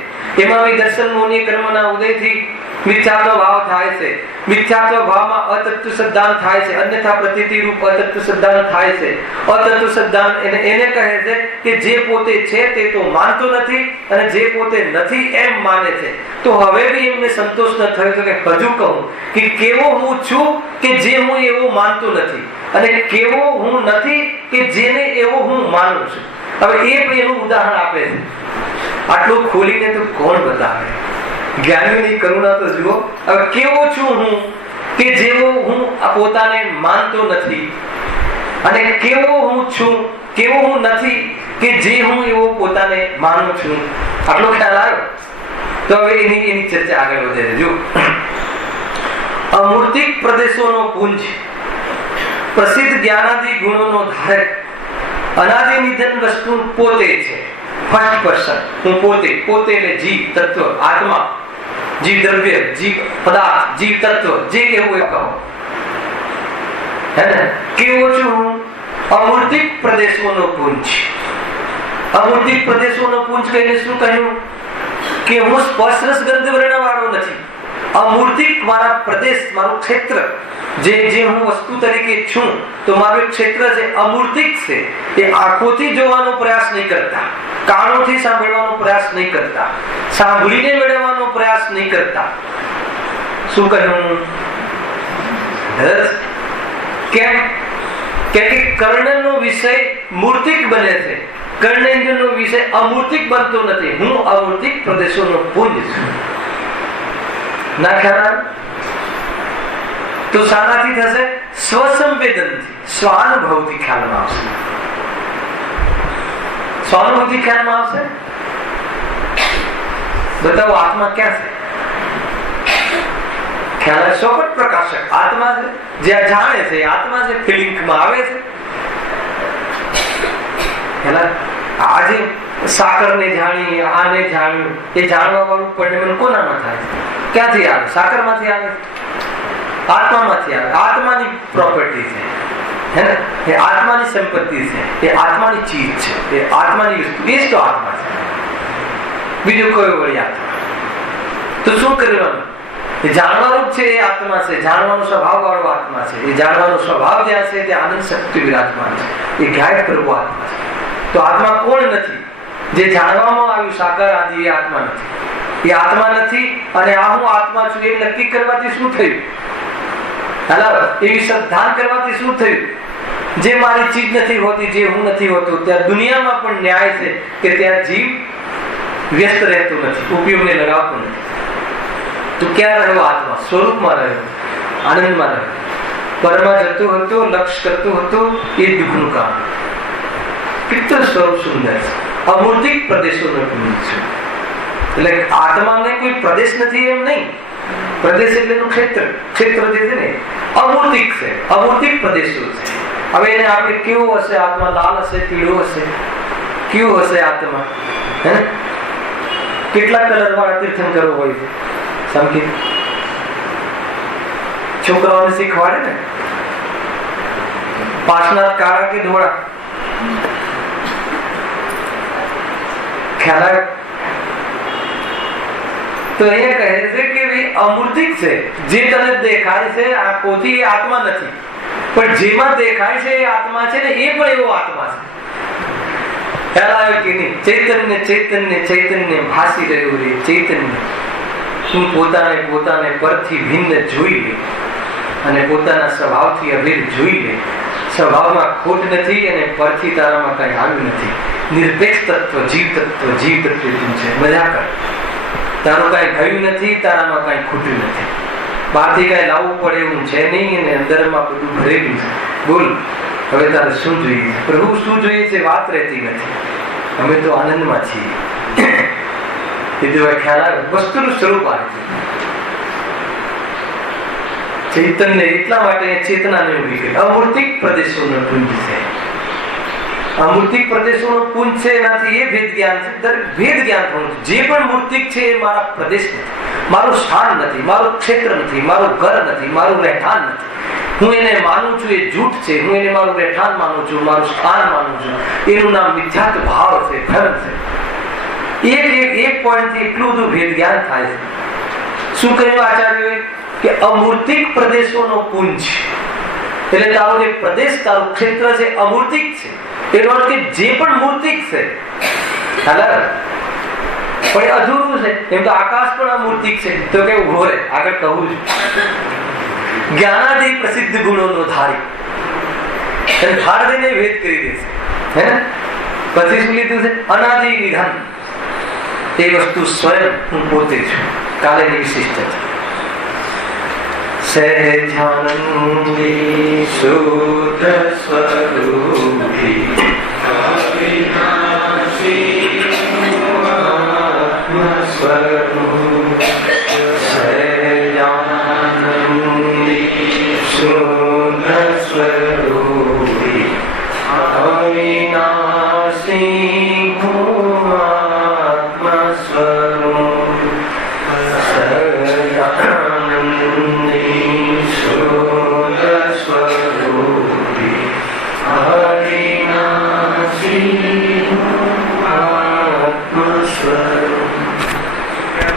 એમાં દર્શન મોહનીય કર્મના ઉદયથી મિથ્યાત્વ ભાવ થાય છે. મિથ્યાત્વ ભાવમાં અતત્વ સિદ્ધાંત થાય છે, અન્યથા પ્રતીતિ રૂપ અતત્વ સિદ્ધાંત થાય છે. અતત્વ સિદ્ધાંત એને કહે છે કે જે પોતે છે તે તો માનતો નથી, અને જે પોતે નથી એમ માને છે. તો હવે બી એમને સંતોષ ન થયો તો કે હજુ કહું કે કેવો હું છું કે જે હું એવો માનતો નથી, અને કેવો હું નથી કે જેને એવો હું માનું છું. હવે એ એનું ઉદાહરણ આપે છે. આટલું ખોલીને તો કોણ બતાવે? જ્ઞાનીઓની કરુણા તો જુઓ. હવે કેવો છું હું કે જેવો હું પોતાને માનતો નથી, અને કેવો હું છું કેવો હું નથી કે જે હું એવો પોતાને માનું છું. આટલો ખ્યાલ આવ્યો? તો હવે એની ચર્ચા આગળ વધે. જો અમૂર્તિક પ્રદેશોનો પુંજ, પ્રસિદ્ધ જ્ઞાનાદિ ગુણોનો ધારક, અનાદિ નિધન વસ્તુ પોતે છે. ફર્સ્ટ પર્સન હું પોતે. પોતે એટલે જીવ તત્વ, આત્મા, જીવ દ્રવ્ય, જીવ પદાર્થ, જીવ તત્વ, જે કેવું એ કહો. હે ને? કેવો છું હું? અમૂર્તિક પ્રદેશોનો પુંજ. અમૂર્તિક પ્રદેશોનો પુંજ કહીને શું કહ્યું? કે હું સ્પર્શ રસ ગંધ વર્ણ વાળો નથી. અમૂર્તિક મારા પ્રદેશ, મારું ક્ષેત્ર, જે હું વસ્તુ તરીકે છું, તો મારું ક્ષેત્ર છે અમૂર્તિક છે. એ આંખોથી જોવાનો પ્રયાસ નહીં કરતા, કાનોથી સાંભળવાનો પ્રયાસ નહીં કરતા, સાંભળીને મેળવવાનો પ્રયાસ નહીં કરતા. શું કહ્યું? કેમ? કે કર્ણનો વિષય મૂર્તિક બને છે, કર્ણેન્દ્રનો વિષય અમૂર્તિક બનતો નથી. હું અમૂર્તિક પ્રદેશોનો પુંજ છું. ના ખ્યાલ તો શાનાથી થશે? સ્વસંવેદનથી, સ્વાનુભવથી ખ્યાલમાં આવશે. સ્વાનુભવથી ખ્યાલમાં આવશે. બતાવો આત્મા ક્યાં છે? ખ્યાલ સોપટ પ્રકાશક આત્મા છે, જે જાણે છે આત્મા છે, ફિલિંગમાં આવે છે. આજે સાકરને જાણી, આને જાણ્યું, એ જાણવા વાળું પરિણામ કોનામાં થાય છે? ક્યાંથી આવે? સાકરમાંથી આવે, આત્મામાંથી આવે. આત્માની પ્રોપર્ટી છે, હે ને? એ આત્માની સંપત્તિ છે, એ આત્માની ચીજ છે, એ આત્માની વસ્તુ, એ જ તો આત્મા છે. બીજું કોઈ વળી આત્મા. તો શું કરવાનું? એ જાણવાનું છે, એ આત્મા છે. જાણવાનો સ્વભાવ વાળો આત્મા છે. એ જાણવાનો સ્વભાવ જ્યાં છે ત્યાં આનંદ શક્તિ વિરાજમાન છે. એ ગાયબ પ્રભુ આત્મા છે. તો આત્મા કોણ નથી? જે જાણવામાં આવ્યું સાકાર આદિ, એ આત્મા નથી. એ આત્મા નથી. અને આ હું આત્મા છું એ નક્કી કરવાથી શું થયું? એવી શ્રદ્ધા કરવાથી શું થયું? જે મારી ચીજ નથી હોતી, જે હું નથી હોતો, ત્યાં દુનિયામાં પણ ન્યાય છે કે ત્યાં જીવ વ્યસ્ત રહેતો નથી, ઉપયોગને લગાવતો નથી. તો ક્યાં રહ્યો આત્મા? સ્વરૂપમાં રહ્યો, આનંદમાં રહ્યો. પરમાં જતો હતો, લક્ષ્ય કરતો હતો, એ દુઃખનું કામ. કેટલું સ્વરૂપ સુંદર છે. અમૂર્તિક પ્રદેશોનો પુંજ છે. એટલે આત્માને કોઈ પ્રદેશ નથી એમ નહીં. પ્રદેશ એટલે ક્ષેત્ર. ક્ષેત્ર જે છે ને અમૂર્તિક છે, અમૂર્તિક પ્રદેશો છે. હવે એને આપણે કેવો હશે આત્મા? લાલ હશે, પીળો હશે, કેવો હશે આત્મા? હે, કેટલા કલર વાળા તીર્થંકરો હોય છે? સમજી છોકરાઓને શીખવાડે ને, પાછના કાળા કે ધોળા? ખ્યાલ આવે? તો અહીંયા કહે છે કે અમૂર્તિક છે. જે તને દેખાય છે આંખોથી, એ આત્મા નથી. પણ જેમાં દેખાય છે એ આત્મા છે ને, એ પણ એવો આત્મા છે. ખ્યાલ આવે કે નહીં? ચૈતન્ય ચૈતન્ય ચૈતન્ય ભાસી રહ્યું રે ચૈતન્ય. તું પોતાને પરથી ભિન્ન જોઈ લે અને પોતાના સ્વભાવથી અભેદ જોઈ લે. સ્વભાવમાં ખોટ નથી અને પરથી તારામાં કઈ આવ્યું નથી. નિરપેક્ષ તત્વ, જીવ તત્વ તું છે. મજા કર. તારું કઈ ગયું નથી, તારામાં કઈ ખૂટ્યું નથી. બહારથી કઈ લાવવું પડે એવું છે નહીં, અને અંદરમાં બધું ભરેલું છે. બોલ હવે તારે શું જોઈએ? પ્રભુ શું જોઈએ છે વાત રહેતી નથી. અમે તો આનંદમાં છીએ. ખ્યાલ આવે? વસ્તુનું સ્વરૂપ આવે છે ચૈતન્ય. એટલા માટે ચેતનાને ઉભી કરી. અમૂર્તિક પ્રદેશોનો પુંજ છે. અમૂર્તિક પ્રદેશોનો પુંજ છે. એનાથી એ ભેદ જ્ઞાન છે. દરેક ભેદ જ્ઞાન થવું. જે પણ મૂર્તિક છે એ મારા પ્રદેશ નથી, મારું સ્થાન નથી, મારું ક્ષેત્ર નથી, મારું ઘર નથી, મારું રહેઠાણ નથી. હું એને માનું છું એ જૂઠ છે. હું એને મારું રહેઠાણ માનું છું, મારું સ્થાન માનું છું. એનું નામ મિથ્યાત્વ ભાવ છે, ભ્રમ છે. એક પોઈન્ટ થી એટલું બધું ભેદ જ્ઞાન થાય છે. શું કહ્યું આચાર્યોએ? કે અમૂર્તિક પ્રદેશોનો પુંજ. એટલે તારો જે પ્રદેશ, તારું ક્ષેત્ર છે અમૂર્તિક છે. એનો અર્થ કે જે પણ મૂર્તિક છે, પણ એ અધૂરું છે. એમ તો આકાશ પણ અમૂર્તિક છે. તો કે ઉભો રહે, આગળ કહું છું. જ્ઞાનાદિ પ્રસિદ્ધ ગુણોનો ધારી ધાર દઈને ભેદ કરી દેશે. હે ને? પછી શું લીધું છે? અનાદિ નિધન. એ વસ્તુ સ્વયં હું પોતે છું. કાલેની વિશિષ્ટતા. સહેજાનંદી શુદ્ધ સ્વરૂપી અવિનાશી આત્મ સ્વરૂપ